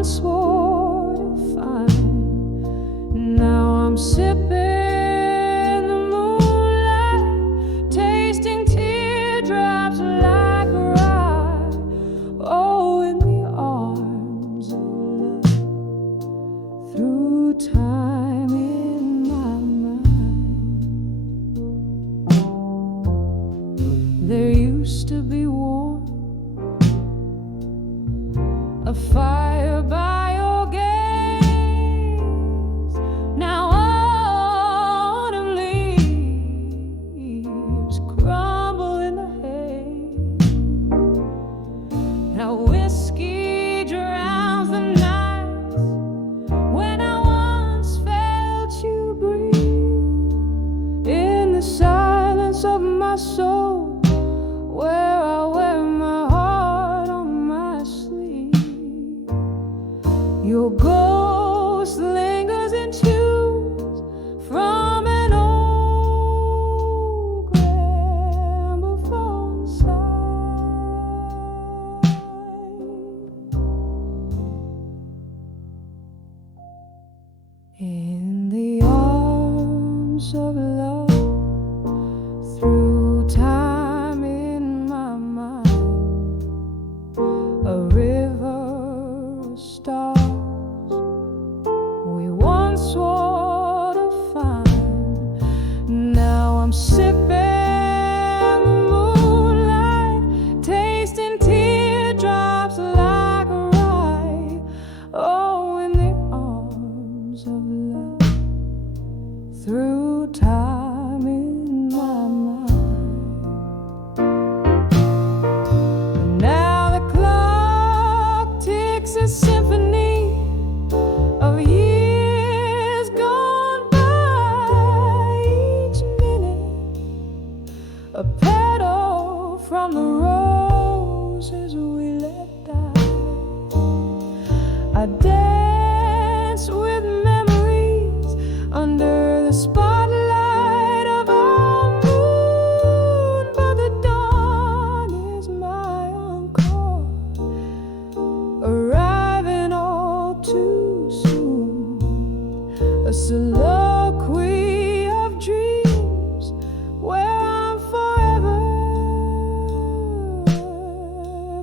once swore to find. Now I'm sipping the moonlight, tasting teardrops like rye. Oh, in the arms of love, through time in my mind. There used to be warm, a fire by your gaze. Now autumn leaves crumble in the haze. Now whiskey drowns the nights when I once felt you breathe in the silence of my soul, where I wear my heart on my sleeve. Your ghost lingers in tunes from an old gramophone side. In the arms of love, through time in my mind, a river of stars we once swore to find. Now I'm sipping the moonlight, tasting teardrops like rye. Oh, in the arms of love, through time in my mind. Now the clock ticks a symphony of years gone by. Each minute a petal from the roses we let die. I dance with memories under the spotlight of our moon, but the dawn is my encore, arriving all too soon. A soliloquy of dreams where I'm forever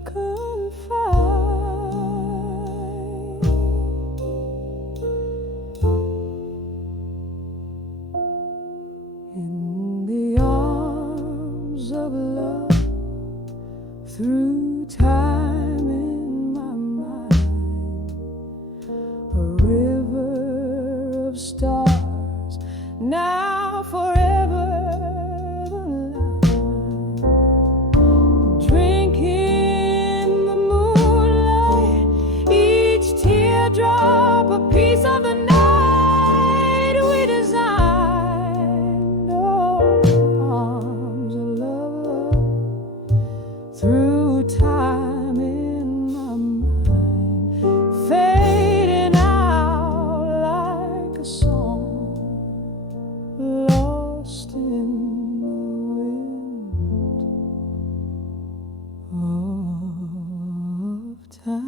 confined. In the arms of love, through time in my mind, a river of stars, now forever the line. Drinking the moonlight, each teardrop a piece of the night we designed. Oh, arms of love, through time in my mind, fading out like a song lost in the wind of time.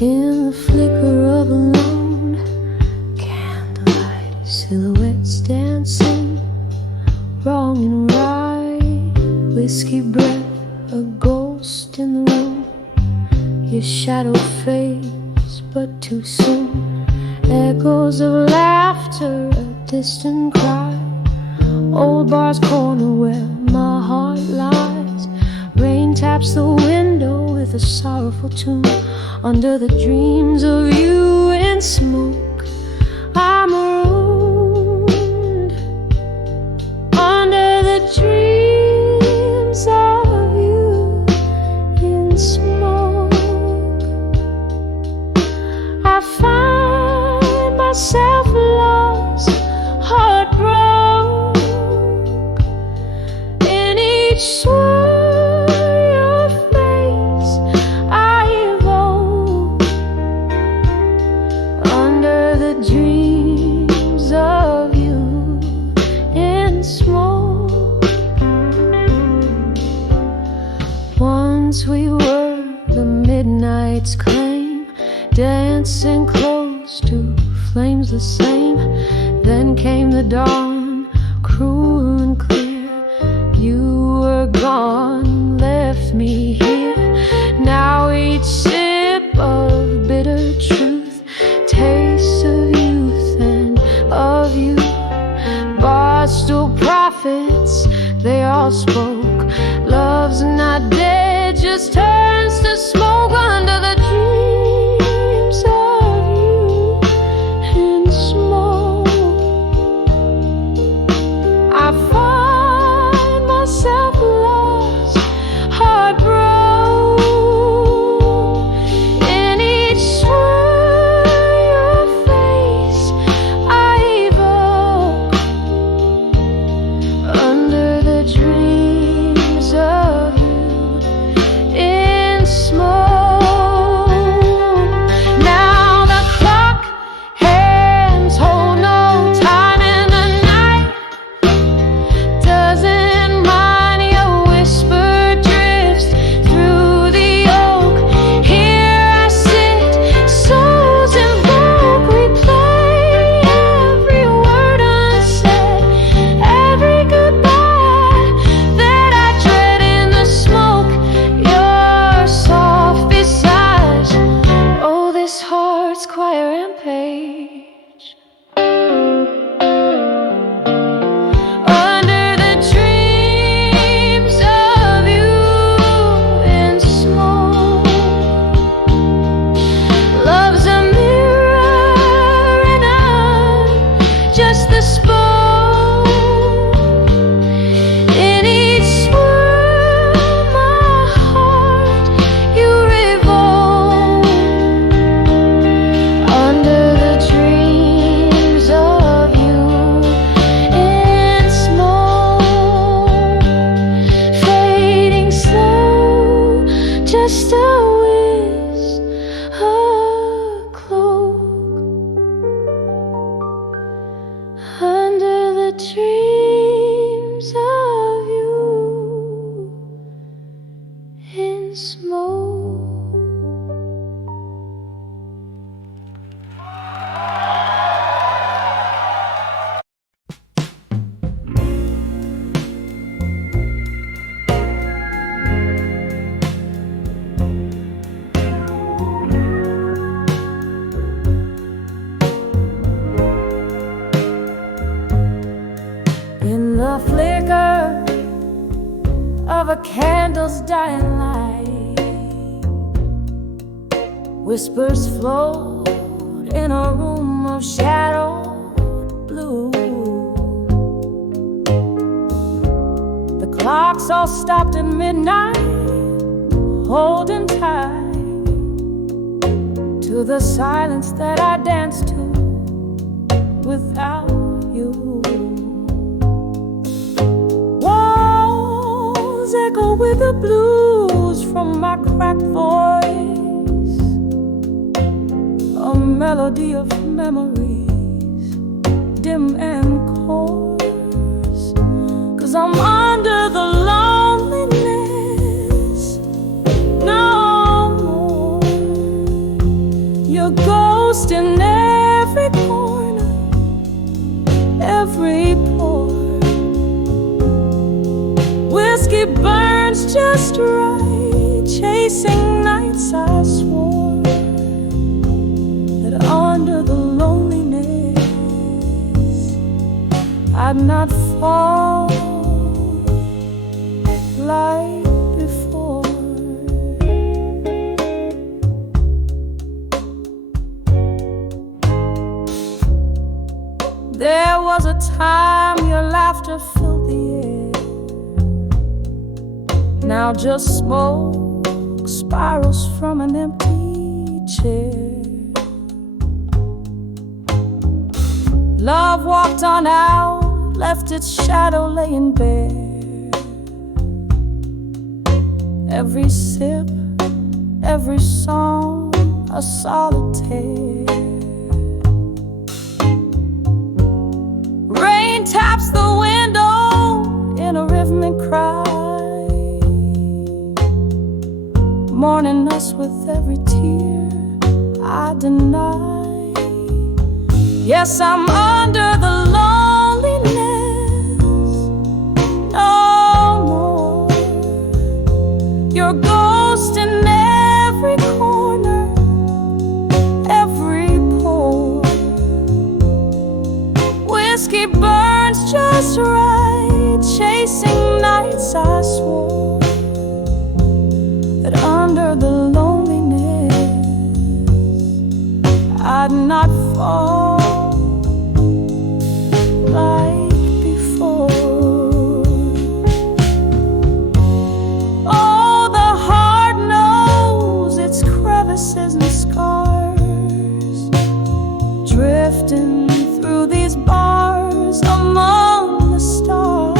In the flicker of a lone candlelight, silhouettes dancing, wrong and right, whiskey breath, a ghost in the room. Your shadow fades, but too soon. Echoes of laughter, a distant cry. Old bar's corner where my heart lies. Rain taps the window the sorrowful tune. Under the dreams of you in smoke, I'm marooned. Under the dreams of you in smoke, I find myself lost, heartbroken. In each swirl your face I evoke. Under the dreams of you in smoke. Once we were the midnight's claim, dancing close to flames the same. Then came the dawn, cruel and clear. You were gone, left me here. Now each sip of bitter truth, taste of youth and of you. Barstool prophets, they all spoke. Love's not dead, just turns to smoke. Under the dreams of you in smoke, I find myself lost, heartbroken. In each swirl your face I evoke. Under the dreams of you in smoke. Now the clock hands hold no time in the night. Doesn't mind your whisper drifts through the oak. Here I sit, souls invoke. Replay every word unsaid, every goodbye that I dread in the smoke. Your soft visage, oh, this heart's choir and page. Under the dreams of you in smoke, love's a mirror and I'm just the spoke. In each swirl my heart you revolt. Under the dreams of you in smoke, fading slow, just a whisk, a cloak. Under the dreams of you in smoke. In the flicker of a candle's dying light, whispers float in a room of shadowed blue. The clocks all stopped at midnight, holding tight to the silence that I danced to without you. Walls echo with the blues from my cracked voice, a melody of memories, dim and coarse. 'Cause I'm under the loneliness no more. Your ghost in every corner, every pore. Whiskey burns just right, chasing nights I swore that under the loneliness I'd not fall like before. the time your laughter filled the air. Now just smoke spirals from an empty chair. Love walked on out, left its shadow laying bare. Every sip, every song, a solitaire. Rain taps the window in a rhythmic cry, mourning us with every tear I deny. Yes, I'm under the loneliness no more. Your ghost in every corner, every pore. Whiskey burns just right, chasing nights I swore that under the loneliness I'd not fall like before. Oh, the heart knows its crevices and scars, drifting through these bars among the stars.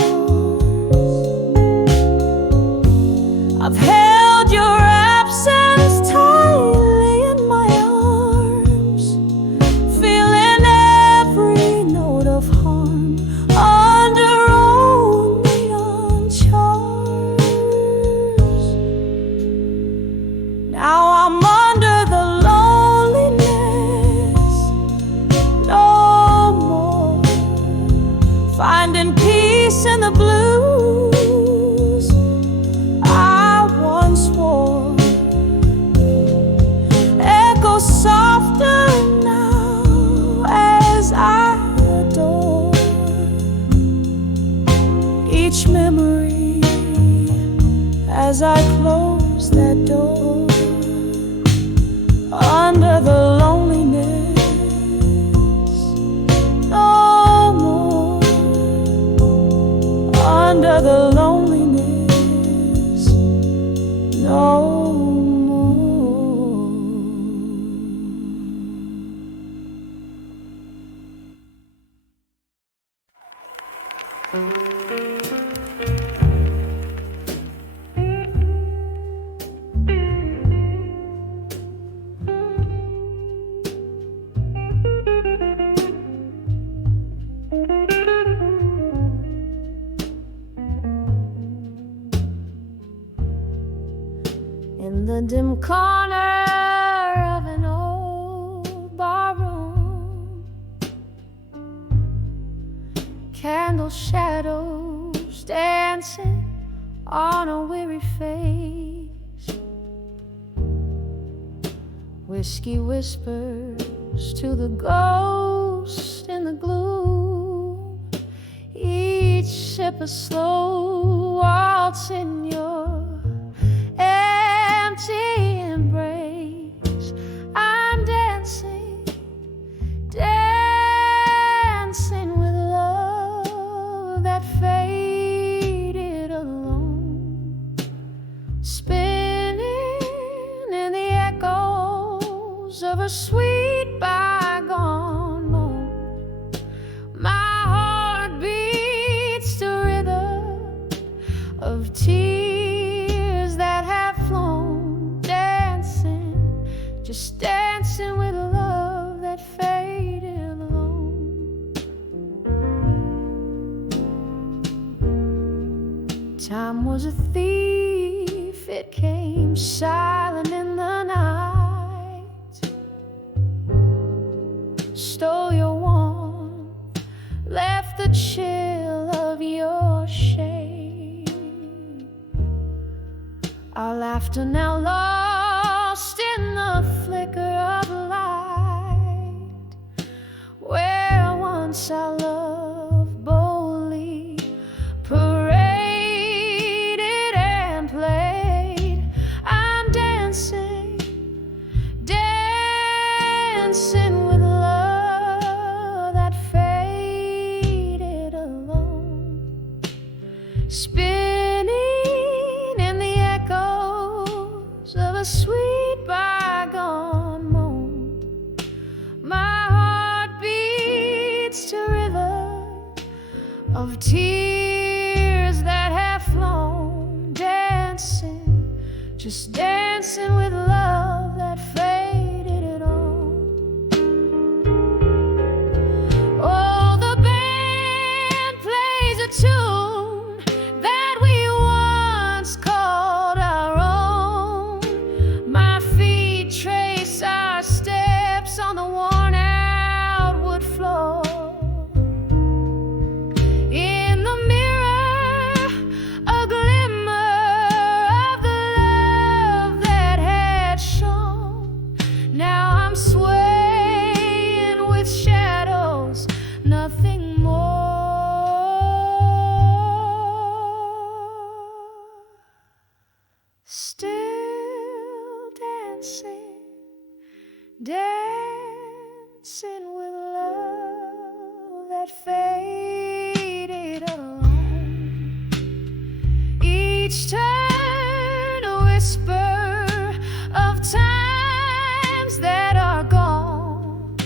I've held your absence tightly in my arms, feeling every note of harm under only on charms. Now I'm under the loneliness no more, finding peace in the blues I once wore. Echo softer now as I adore each memory as I close that door. Under the loneliness no more, under the loneliness no more. In the dim corner of an old barroom, candle shadows dancing on a weary face. Whiskey whispers to the ghost in the gloom, each sip a slow waltz in your empty embrace. I'm dancing, dancing with love that faded alone, spinning in the echoes of a sweet bygone moment. My heart beats to rhythm of tears that have flown, dancing, just dancing with love that faded alone. Time was a thief, it came silent in the night, stole your warmth, left the chill of your shade. Our laughter now lost in the flicker of light, where once our love boldly paraded and played. I'm dancing, dancing with love that faded a sweet bygone moan. My heart beats to rhythm of tears that have flown, dancing, just dancing with love that faded it on. Oh, the band plays a tune that we once called our own. My feet trace our steps on the worn out wood floor. In the mirror, a glimmer of the love that had shone. Now I'm swaying with shadows, nothing more. Still dancing, dancing with love that faded alone. Each turn a whisper of times that are gone.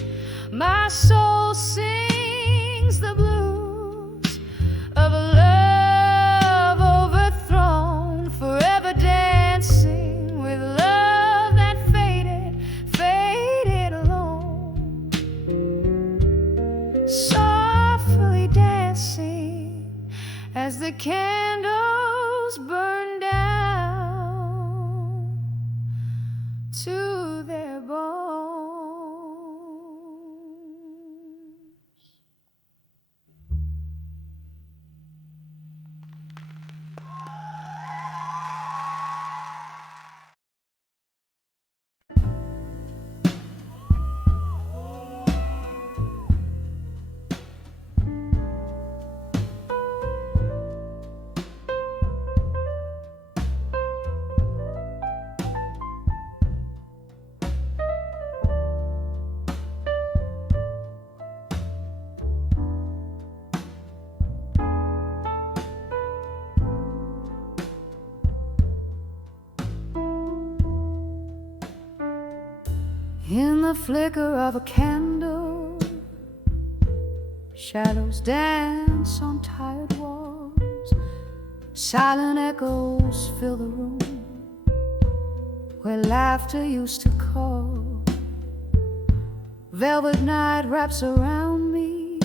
My soul sings the blues of a love overthrown, forever dancing with love that faded, faded alone. Softly dancing as the candles burn down to their bones. In the flicker of a candle, shadows dance on tired walls. Silent echoes fill the room where laughter used to call. Velvet night wraps around me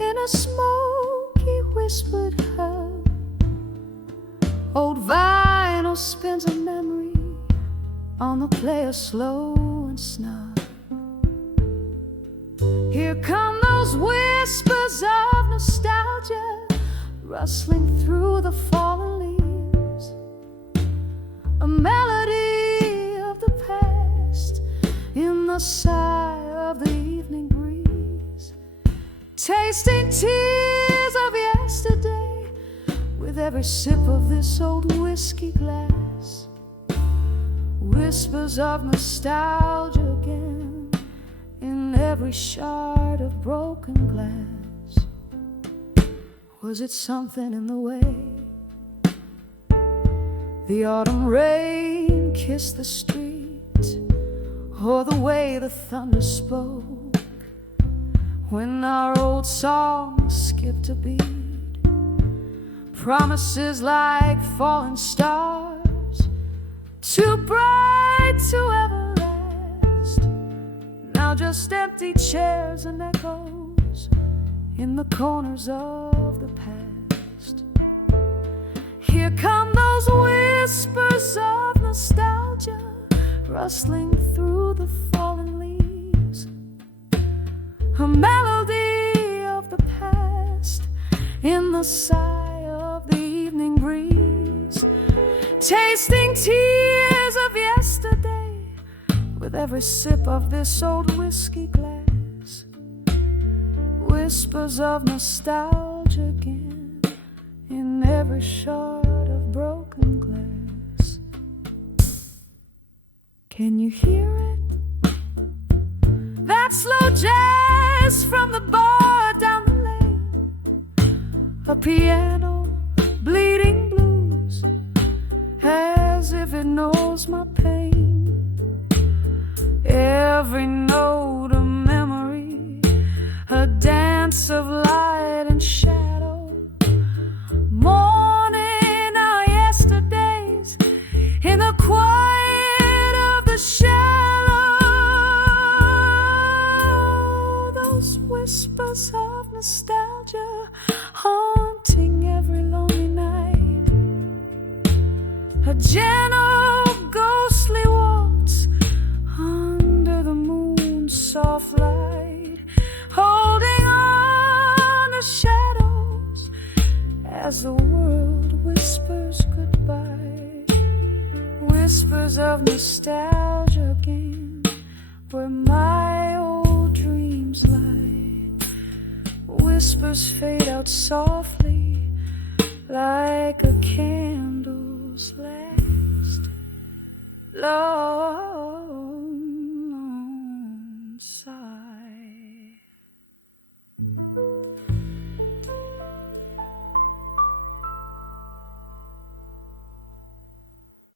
in a smoky whispered hug. Old vinyl spins a memory on the player slow and snug. Here come those whispers of nostalgia rustling through the fallen leaves. A melody of the past in the sigh of the evening breeze. Tasting tears of yesterday with every sip of this old whiskey glass. Whispers of nostalgia again in every shard of broken glass. Was it something in the way the autumn rain kissed the street, or the way the thunder spoke when our old song skipped a beat? Promises like falling stars, too bright to ever last. Now just empty chairs and echoes in the corners of the past. Here come those whispers of nostalgia rustling through the fallen leaves. A melody of the past in the sigh of the evening breeze. Tasting tears of yesterday with every sip of this old whiskey glass. Whispers of nostalgia again in every shard of broken glass. Can you hear it? That slow jazz from the bar down the lane. A piano bleeding blues as if it knows every note a memory, a dance of light and shadow. Morning our yesterdays in the quiet of the shallow. Those whispers of nostalgia haunting every lonely night. A gentle ghostly waltz under the moon's soft light, holding on to shadows as the world whispers goodbye. Whispers of nostalgia again, where my old dreams lie. Whispers fade out softly like a candle's last. Lord,